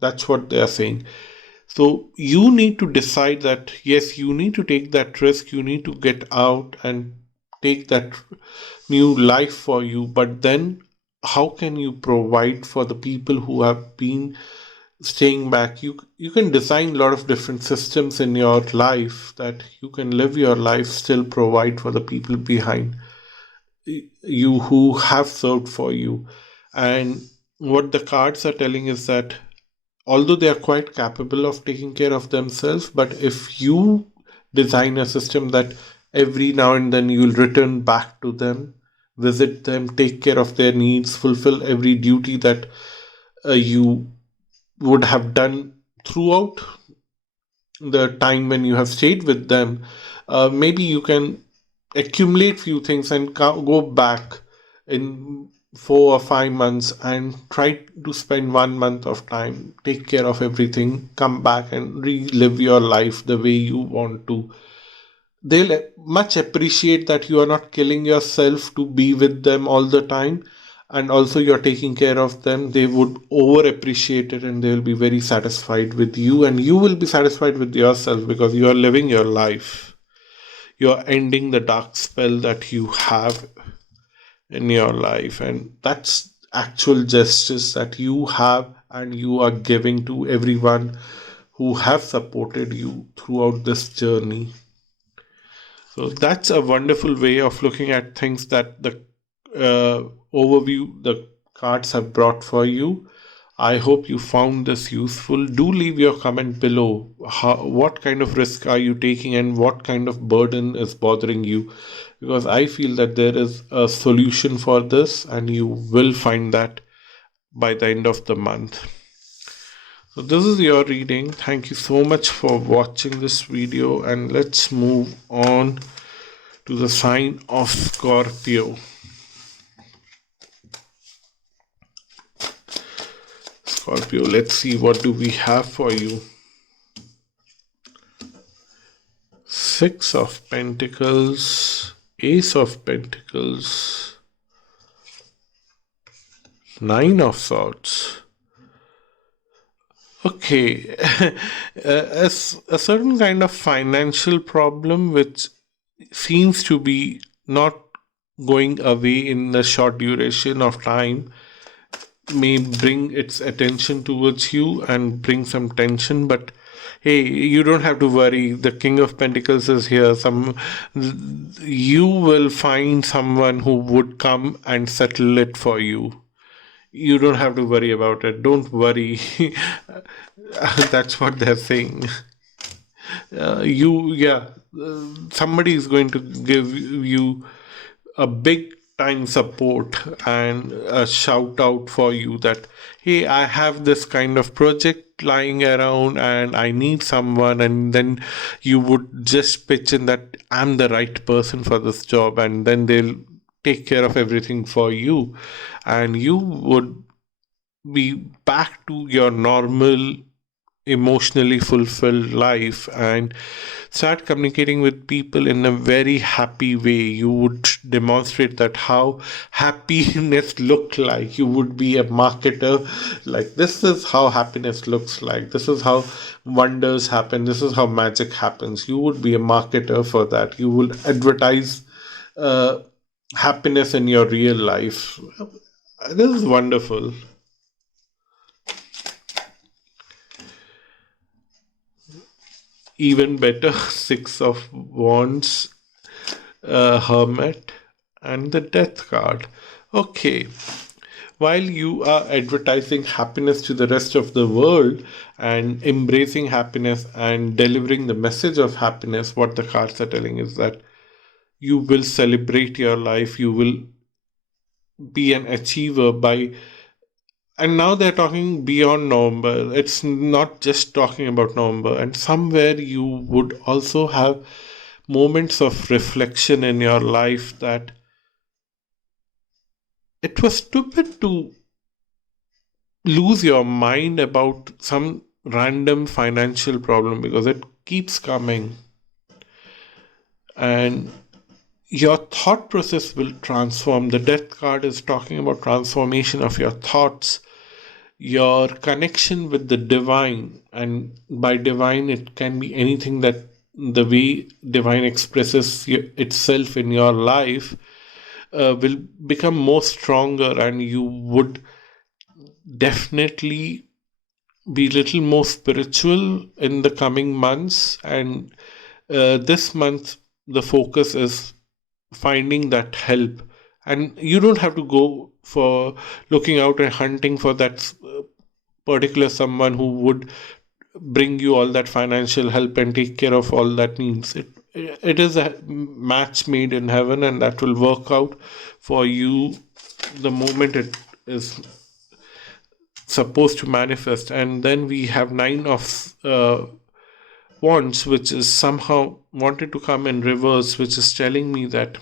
That's what they are saying. So you need to decide that yes, you need to take that risk, you need to get out and take that new life for you, but then how can you provide for the people who have been staying back? You can design a lot of different systems in your life that you can live your life, still provide for the people behind you who have served for you. And what the cards are telling is that although they are quite capable of taking care of themselves, but if you design a system that every now and then you'll return back to them, visit them, take care of their needs, fulfill every duty that you would have done throughout the time when you have stayed with them, maybe you can accumulate few things and go back in 4 or 5 months and try to spend 1 month of time, take care of everything, come back and relive your life the way you want to. They'll much appreciate that you are not killing yourself to be with them all the time, and also you're taking care of them. They would over appreciate it and they will be very satisfied with you, and you will be satisfied with yourself because you are living your life. You're ending the dark spell that you have in your life, and that's actual justice that you have and you are giving to everyone who have supported you throughout this journey. So that's a wonderful way of looking at things that the overview the cards have brought for you. I hope you found this useful. Do leave your comment below. What kind of risk are you taking and what kind of burden is bothering you? Because I feel that there is a solution for this and you will find that by the end of the month. So this is your reading. Thank you so much for watching this video, and let's move on to the sign of Scorpio. Scorpio, let's see what do we have for you. Six of Pentacles, Ace of Pentacles, Nine of Swords. Okay, a certain kind of financial problem which seems to be not going away in a short duration of time may bring its attention towards you and bring some tension, but hey, you don't have to worry. The King of Pentacles is here. You will find someone who would come and settle it for you. You don't have to worry about it. Don't worry. That's what they're saying. Somebody is going to give you a big time support and a shout out for you that, hey, I have this kind of project lying around and I need someone, and then you would just pitch in that I'm the right person for this job, and then they'll take care of everything for you, and you would be back to your normal emotionally fulfilled life and start communicating with people in a very happy way. You would demonstrate that how happiness look like. You would be a marketer, like this is how happiness looks like, this is how wonders happen, this is how magic happens. You would be a marketer for that. You would advertise happiness in your real life. This is wonderful. Even better, Six of Wands, Hermit, and the Death card. Okay, while you are advertising happiness to the rest of the world and embracing happiness and delivering the message of happiness, what the cards are telling is that you will celebrate your life, you will be an achiever by. And now they're talking beyond November. It's not just talking about November. And somewhere you would also have moments of reflection in your life that it was stupid to lose your mind about some random financial problem because it keeps coming. And your thought process will transform. The Death card is talking about transformation of your thoughts, your connection with the divine, and by divine it can be anything that the way divine expresses itself in your life will become more stronger, and you would definitely be little more spiritual in the coming months. And this month the focus is finding that help, and you don't have to go for looking out and hunting for that particular someone who would bring you all that financial help and take care of all that needs. It is a match made in heaven, and that will work out for you the moment it is supposed to manifest. And then we have Nine of Wands, which is somehow wanted to come in reverse, which is telling me that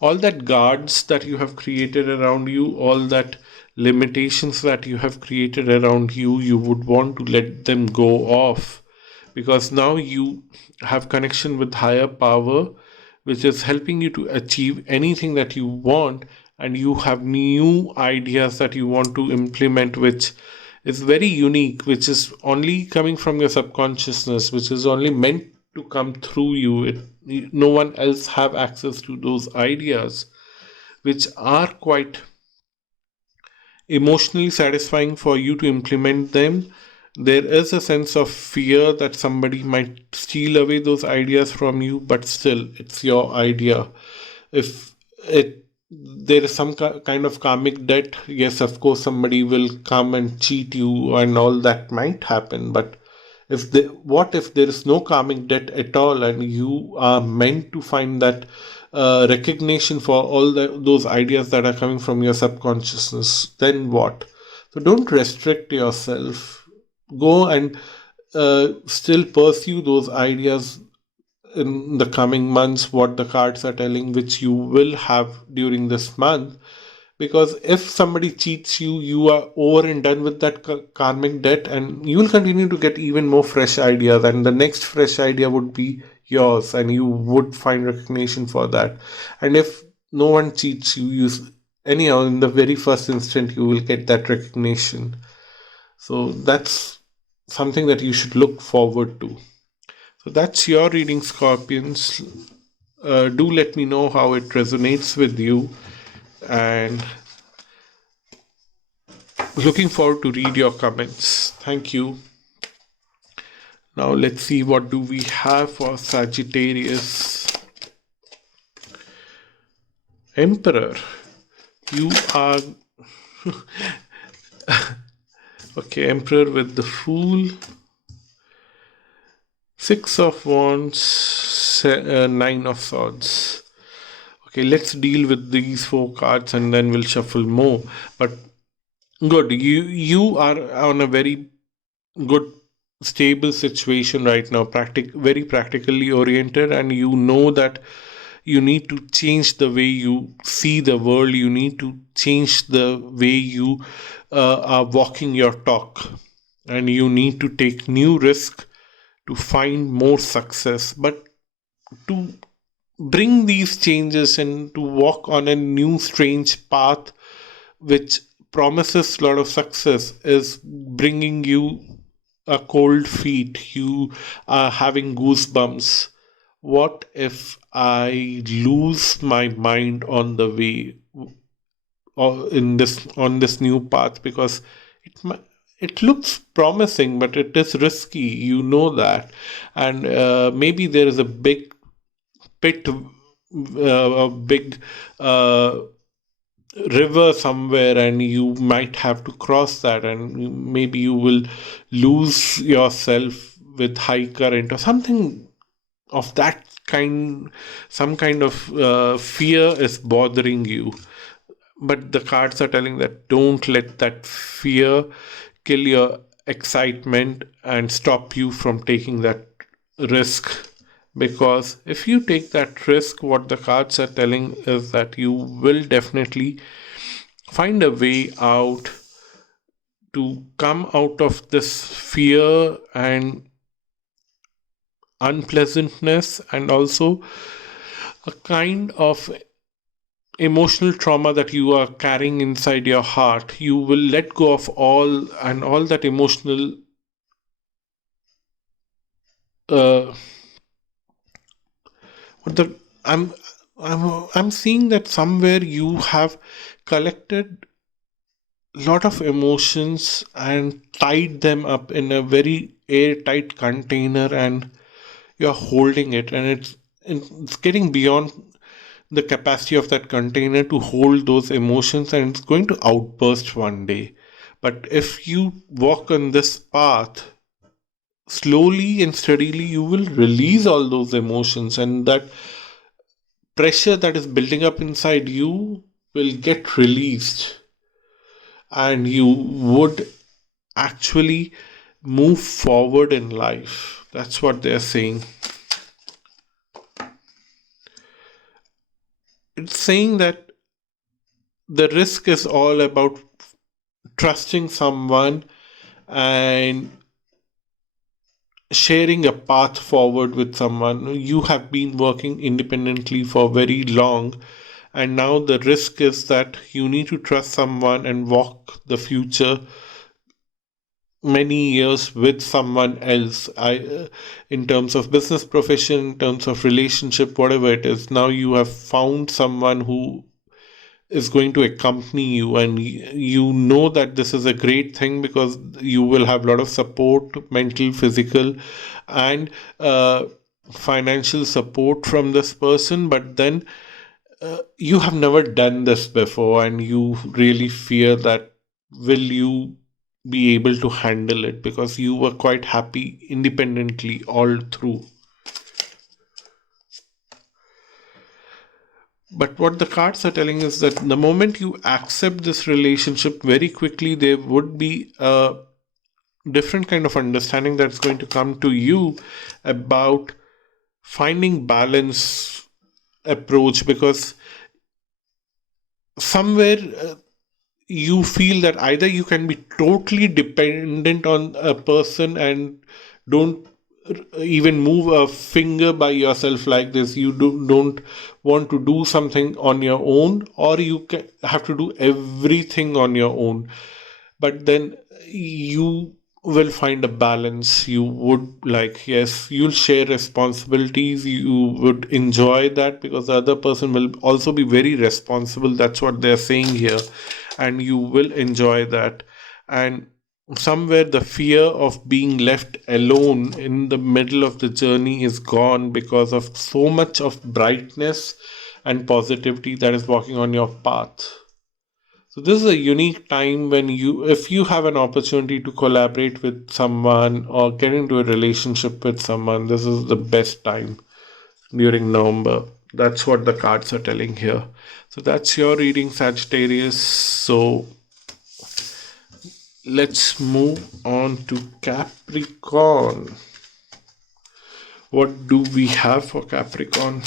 all that guards that you have created around you, all that limitations that you have created around you, you would want to let them go off, because now you have connection with higher power, which is helping you to achieve anything that you want, and you have new ideas that you want to implement, which is very unique, which is only coming from your subconsciousness, which is only meant to come through you. No one else have access to those ideas, which are quite emotionally satisfying for you to implement them. There is a sense of fear that somebody might steal away those ideas from you, but still, it's your idea. If it there is some kind of karmic debt, yes, of course, somebody will come and cheat you, and all that might happen. But what if there is no karmic debt at all, and you are meant to find that recognition for all those ideas that are coming from your subconsciousness? Then what? So don't restrict yourself. Go and still pursue those ideas in the coming months, what the cards are telling, which you will have during this month. Because if somebody cheats you, you are over and done with that karmic debt, and you will continue to get even more fresh ideas, and the next fresh idea would be yours, and you would find recognition for that. And if no one cheats you, anyhow, in the very first instant, you will get that recognition. So that's something that you should look forward to. So that's your reading, Scorpions. Do let me know how it resonates with you, and looking forward to read your comments. Thank you. Now let's see, what do we have for Sagittarius. Emperor, you are okay. Emperor with the Fool, Six of Wands, Nine of Swords. Okay, let's deal with these 4 cards and then we'll shuffle more. But good, you are on a very good stable situation right now, very practically oriented, and you know that you need to change the way you see the world. You need to change the way you are walking your talk, and you need to take new risk to find more success. But to bring these changes and to walk on a new strange path which promises a lot of success is bringing you a cold feet. You are having goosebumps. What if I lose my mind on the way, or on this new path? Because it looks promising, but it is risky. You know that, and maybe there is a big pit, a big river somewhere, and you might have to cross that, and maybe you will lose yourself with high current or something of that kind. Some kind of fear is bothering you, but the cards are telling that don't let that fear kill your excitement and stop you from taking that risk. Because if you take that risk, what the cards are telling is that you will definitely find a way out to come out of this fear and unpleasantness, and also a kind of emotional trauma that you are carrying inside your heart. You will let go of all that emotional what the I'm seeing that somewhere you have collected lot of emotions and tied them up in a very airtight container, and you're holding it, and it's getting beyond the capacity of that container to hold those emotions, and it's going to outburst one day. But if you walk on this path slowly and steadily, you will release all those emotions, and that pressure that is building up inside you will get released, and you would actually move forward in life. That's what they're saying. it's saying that the risk is all about trusting someone and sharing a path forward with someone. You have been working independently for very long, and now the risk is that you need to trust someone and walk the future many years with someone else. In terms of business profession, in terms of relationship, whatever it is, now you have found someone who is going to accompany you, and you know that this is a great thing because you will have a lot of support, mental, physical, and uh, financial support from this person. But then you have never done this before, and you really fear that will you be able to handle it, because you were quite happy independently all through. But what the cards are telling is that the moment you accept this relationship, very quickly there would be a different kind of understanding that's going to come to you about finding balance approach, because somewhere you feel that either you can be totally dependent on a person and don't even move a finger by yourself like this, don't want to do something on your own, or have to do everything on your own. But then you will find a balance. You would, like, yes, you'll share responsibilities, you would enjoy that because the other person will also be very responsible. That's what they're saying here, and you will enjoy that. And somewhere the fear of being left alone in the middle of the journey is gone because of so much of brightness and positivity that is walking on your path. So this is a unique time when if you have an opportunity to collaborate with someone or get into a relationship with someone, this is the best time during November. That's what the cards are telling here. So that's your reading, Sagittarius. So let's move on to Capricorn. What do we have for Capricorn?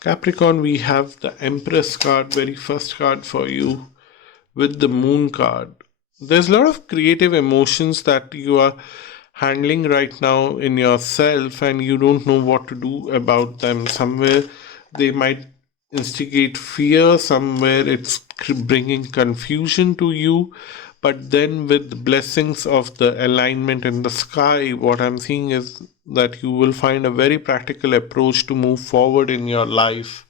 Capricorn, we have the Empress card, very first card for you, with the Moon card. There's a lot of creative emotions that you are handling right now in yourself, and you don't know what to do about them. Somewhere they might instigate fear, somewhere it's bringing confusion to you. But then, with the blessings of the alignment in the sky, what I'm seeing is that you will find a very practical approach to move forward in your life.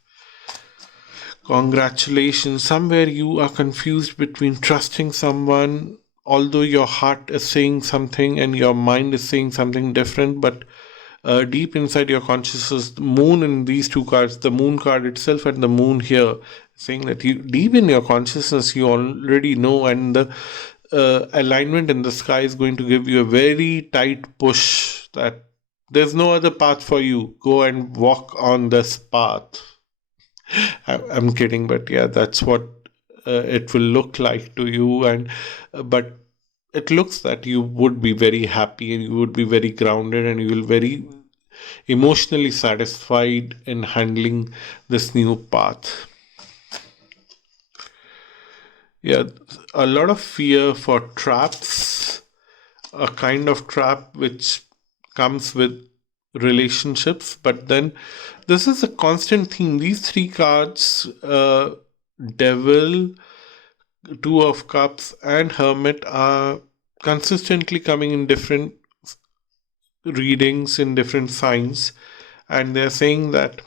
Congratulations. Somewhere you are confused between trusting someone, although your heart is saying something and your mind is saying something different, but deep inside your consciousness, the moon in these two cards, the moon card itself and the moon here, saying that you deep in your consciousness, you already know, and the alignment in the sky is going to give you a very tight push that there's no other path for you. Go and walk on this path. I'm kidding, but yeah, that's what it will look like to you. And but it looks that you would be very happy and you would be very grounded and you will very emotionally satisfied in handling this new path. Yeah, a lot of fear for traps, a kind of trap which comes with relationships, but then this is a constant theme. These three cards, Devil, Two of Cups, and Hermit, are consistently coming in different readings in different signs, and they're saying that,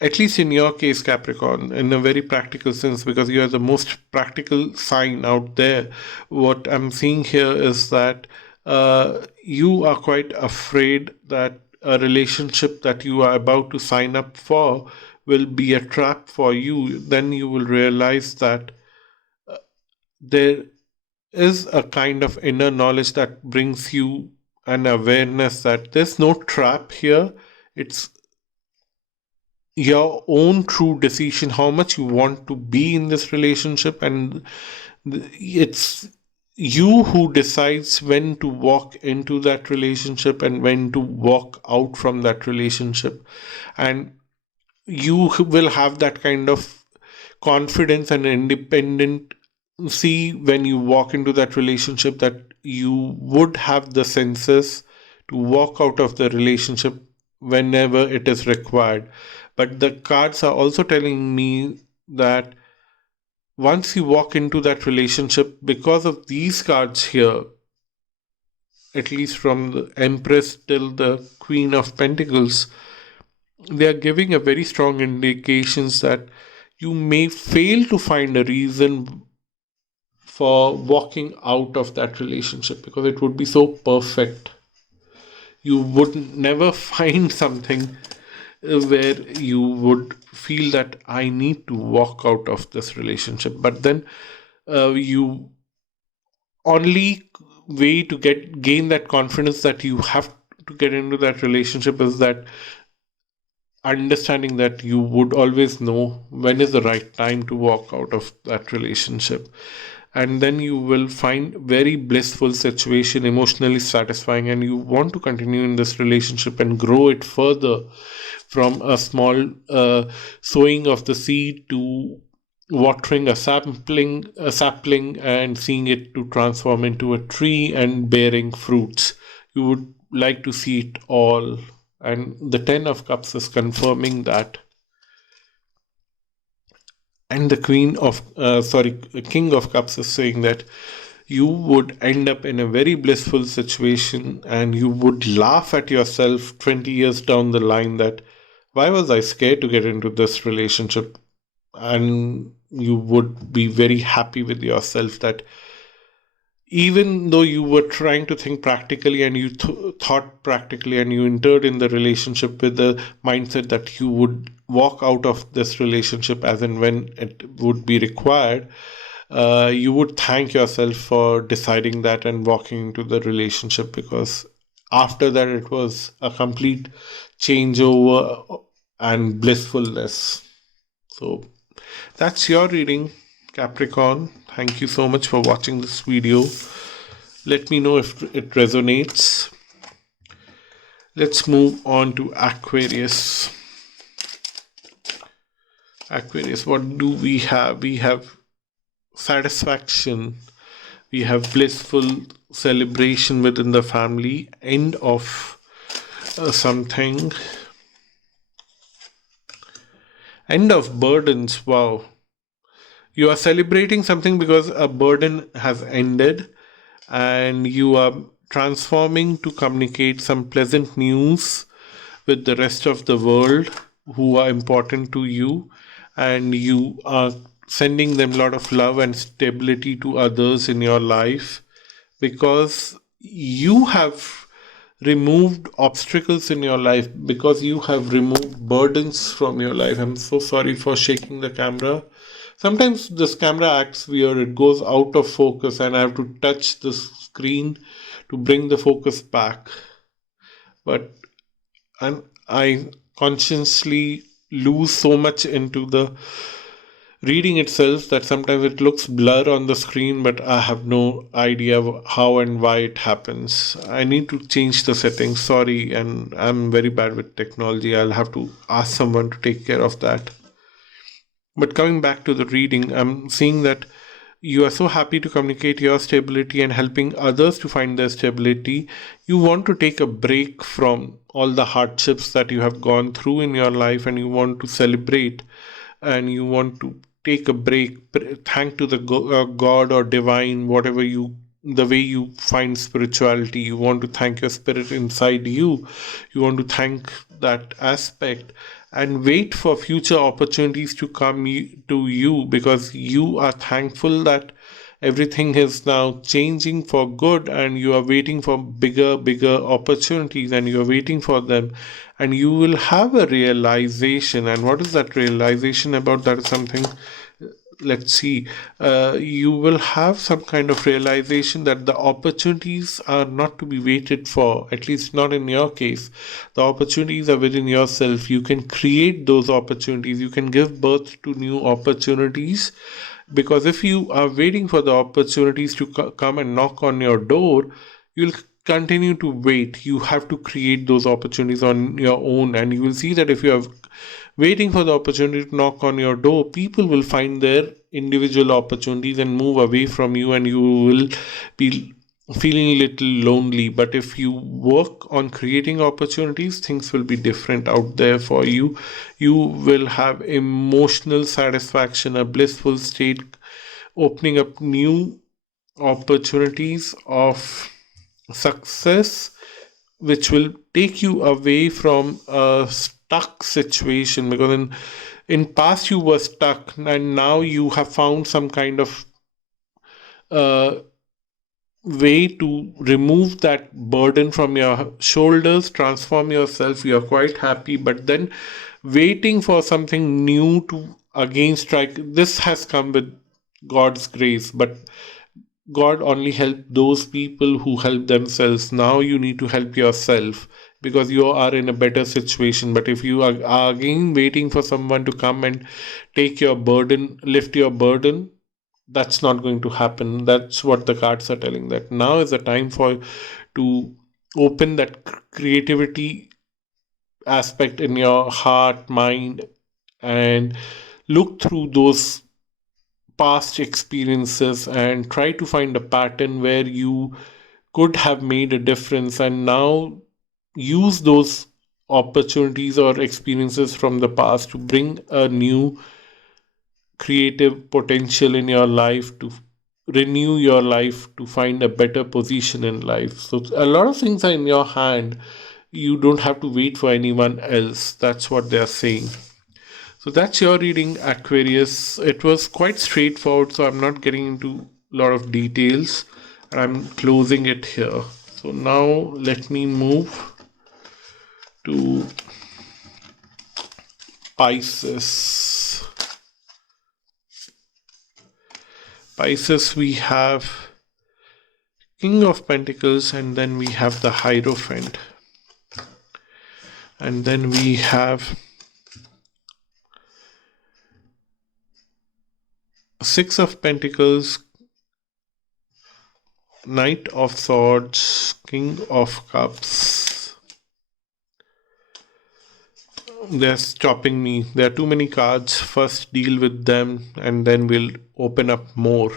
at least in your case, Capricorn, in a very practical sense, because you are the most practical sign out there, what I'm seeing here is that you are quite afraid that a relationship that you are about to sign up for will be a trap for you. Then you will realize that there is a kind of inner knowledge that brings you an awareness that there's no trap here. It's your own true decision how much you want to be in this relationship, and it's you who decides when to walk into that relationship and when to walk out from that relationship. And you will have that kind of confidence and independency when you walk into that relationship, that you would have the senses to walk out of the relationship whenever it is required. But the cards are also telling me that once you walk into that relationship, because of these cards here, at least from the Empress till the Queen of Pentacles, they are giving a very strong indications that you may fail to find a reason for walking out of that relationship because it would be so perfect. You would never find something where you would feel that I need to walk out of this relationship. But then you only way to gain that confidence that you have to get into that relationship is that understanding that you would always know when is the right time to walk out of that relationship. And then you will find very blissful situation, emotionally satisfying, and you want to continue in this relationship and grow it further from a small sowing of the seed to watering a sapling and seeing it to transform into a tree and bearing fruits. You would like to see it all, and the 10 of Cups is confirming that. And the King of Cups is saying that you would end up in a very blissful situation and you would laugh at yourself 20 years down the line that why was I scared to get into this relationship? And you would be very happy with yourself that even though you were trying to think practically and you thought practically and you entered in the relationship with the mindset that you would walk out of this relationship as and when it would be required, you would thank yourself for deciding that and walking into the relationship, because after that it was a complete changeover and blissfulness. So that's your reading, Capricorn. Thank you so much for watching this video. Let me know if it resonates. Let's move on to Aquarius. Aquarius, what do we have? We have satisfaction. We have blissful celebration within the family. End of something. End of burdens. Wow. You are celebrating something because a burden has ended and you are transforming to communicate some pleasant news with the rest of the world who are important to you, and you are sending them a lot of love and stability to others in your life because you have removed obstacles in your life, because you have removed burdens from your life. I'm so sorry for shaking the camera. Sometimes this camera acts weird. It goes out of focus and I have to touch the screen to bring the focus back. But I consciously lose so much into the reading itself that sometimes it looks blur on the screen, but I have no idea how and why it happens. I need to change the settings. Sorry, and I'm very bad with technology. I'll have to ask someone to take care of that. But coming back to the reading, I'm seeing that you are so happy to communicate your stability and helping others to find their stability. You want to take a break from all the hardships that you have gone through in your life, and you want to celebrate and you want to take a break, thank to the God or divine, whatever the way you find spirituality. You want to thank your spirit inside you. You want to thank that aspect and wait for future opportunities to come to you, because you are thankful that everything is now changing for good and you are waiting for bigger opportunities and you are waiting for them, and you will have a realization. And what is that realization about? That is something, let's see. You will have some kind of realization that the opportunities are not to be waited for, at least not in your case. The opportunities are within yourself. You can create those opportunities. You can give birth to new opportunities Because if you are waiting for the opportunities to come and knock on your door, you'll continue to wait. You have to create those opportunities on your own, and you will see that if you are waiting for the opportunity to knock on your door, people will find their individual opportunities and move away from you, and you will be feeling a little lonely. But if you work on creating opportunities, things will be different out there for you. You will have emotional satisfaction, a blissful state, opening up new opportunities of success, which will take you away from a stuck situation. Because in past you were stuck, and now you have found some kind of uh, way to remove that burden from your shoulders, transform yourself. You're quite happy, but then waiting for something new to again strike. This has come with God's grace, but God only helped those people who help themselves. Now you need to help yourself, because you are in a better situation. But if you are again waiting for someone to come and take your burden, lift your burden, that's not going to happen. That's what the cards are telling, that now is the time for to open that creativity aspect in your heart, mind, and look through those past experiences and try to find a pattern where you could have made a difference, and now use those opportunities or experiences from the past to bring a new creative potential in your life, to renew your life, to find a better position in life. So a lot of things are in your hand. You don't have to wait for anyone else. That's what they're saying. So that's your reading, Aquarius. It was quite straightforward, so I'm not getting into a lot of details, and I'm closing it here. So now let me move to Pisces. Pisces, we have King of Pentacles, and then we have the Hierophant, and then we have Six of Pentacles, Knight of Swords, King of Cups. They're stopping me. There are too many cards. First deal with them and then we'll open up more.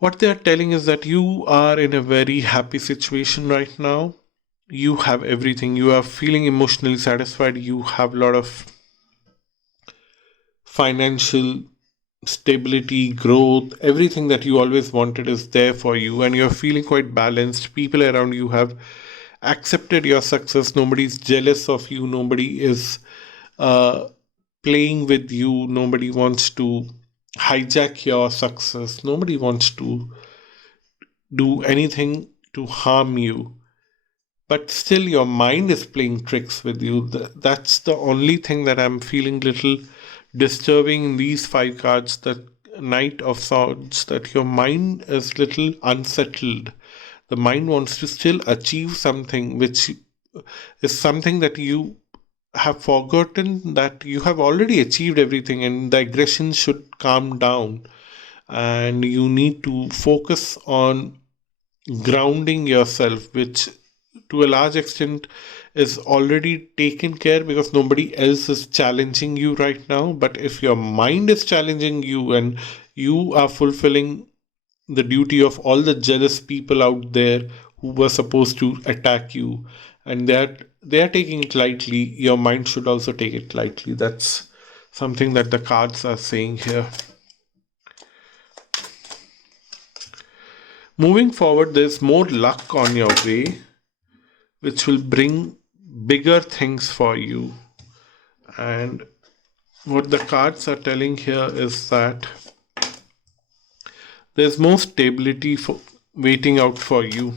What they're telling is that you are in a very happy situation right now. You have everything. You are feeling emotionally satisfied. You have a lot of financial stability, growth, everything that you always wanted is there for you, and you're feeling quite balanced. People around you have accepted your success. Nobody's jealous of you. Nobody is playing with you. Nobody wants to hijack your success. Nobody wants to do anything to harm you. But still your mind is playing tricks with you. That's the only thing that I'm feeling little disturbing in these five cards. The Knight of Swords, that your mind is little unsettled. The mind wants to still achieve something, which is something that you have forgotten that you have already achieved everything, and the aggression should calm down, and you need to focus on grounding yourself, which to a large extent is already taken care, because nobody else is challenging you right now. But if your mind is challenging you and you are fulfilling the duty of all the jealous people out there who were supposed to attack you, and they are taking it lightly, your mind should also take it lightly. That's something that the cards are saying here. Moving forward, there's more luck on your way, which will bring bigger things for you. And what the cards are telling here is that there's more stability for waiting out for you.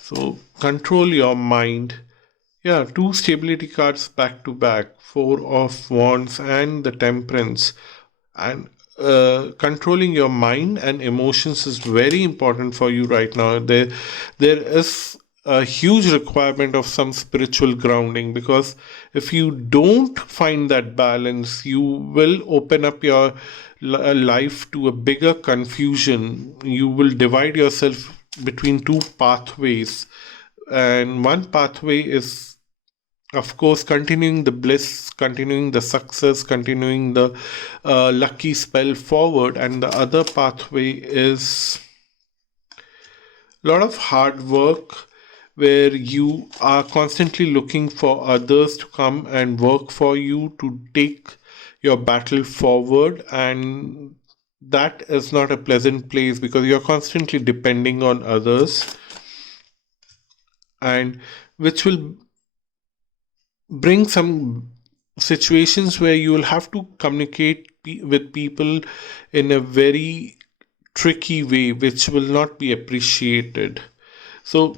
So control your mind. Yeah, two stability cards back to back, Four of Wands and the Temperance. And controlling your mind and emotions is very important for you right now. There is a huge requirement of some spiritual grounding, because if you don't find that balance, you will open up your life to a bigger confusion. You will divide yourself between two pathways, and one pathway is, of course, continuing the bliss, continuing the success, continuing the lucky spell forward, and the other pathway is a lot of hard work where you are constantly looking for others to come and work for you to take your battle forward, and that is not a pleasant place because you're constantly depending on others, and which will bring some situations where you will have to communicate with people in a very tricky way, which will not be appreciated. So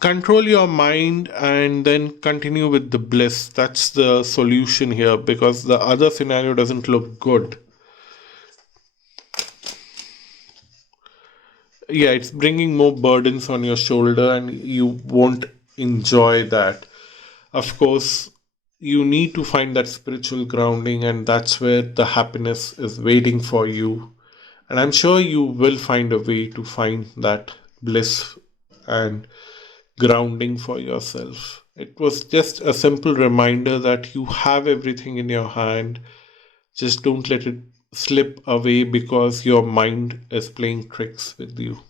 control your mind and then continue with the bliss. That's the solution here, because the other scenario doesn't look good. Yeah, it's bringing more burdens on your shoulder and you won't enjoy that. Of course, you need to find that spiritual grounding, and that's where the happiness is waiting for you. And I'm sure you will find a way to find that bliss and grounding for yourself. It was just a simple reminder that you have everything in your hand. Just don't let it slip away because your mind is playing tricks with you.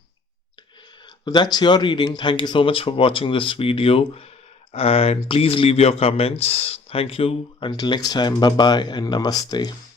So that's your reading. Thank you so much for watching this video, and please leave your comments. Thank you. Until next time, bye bye and namaste.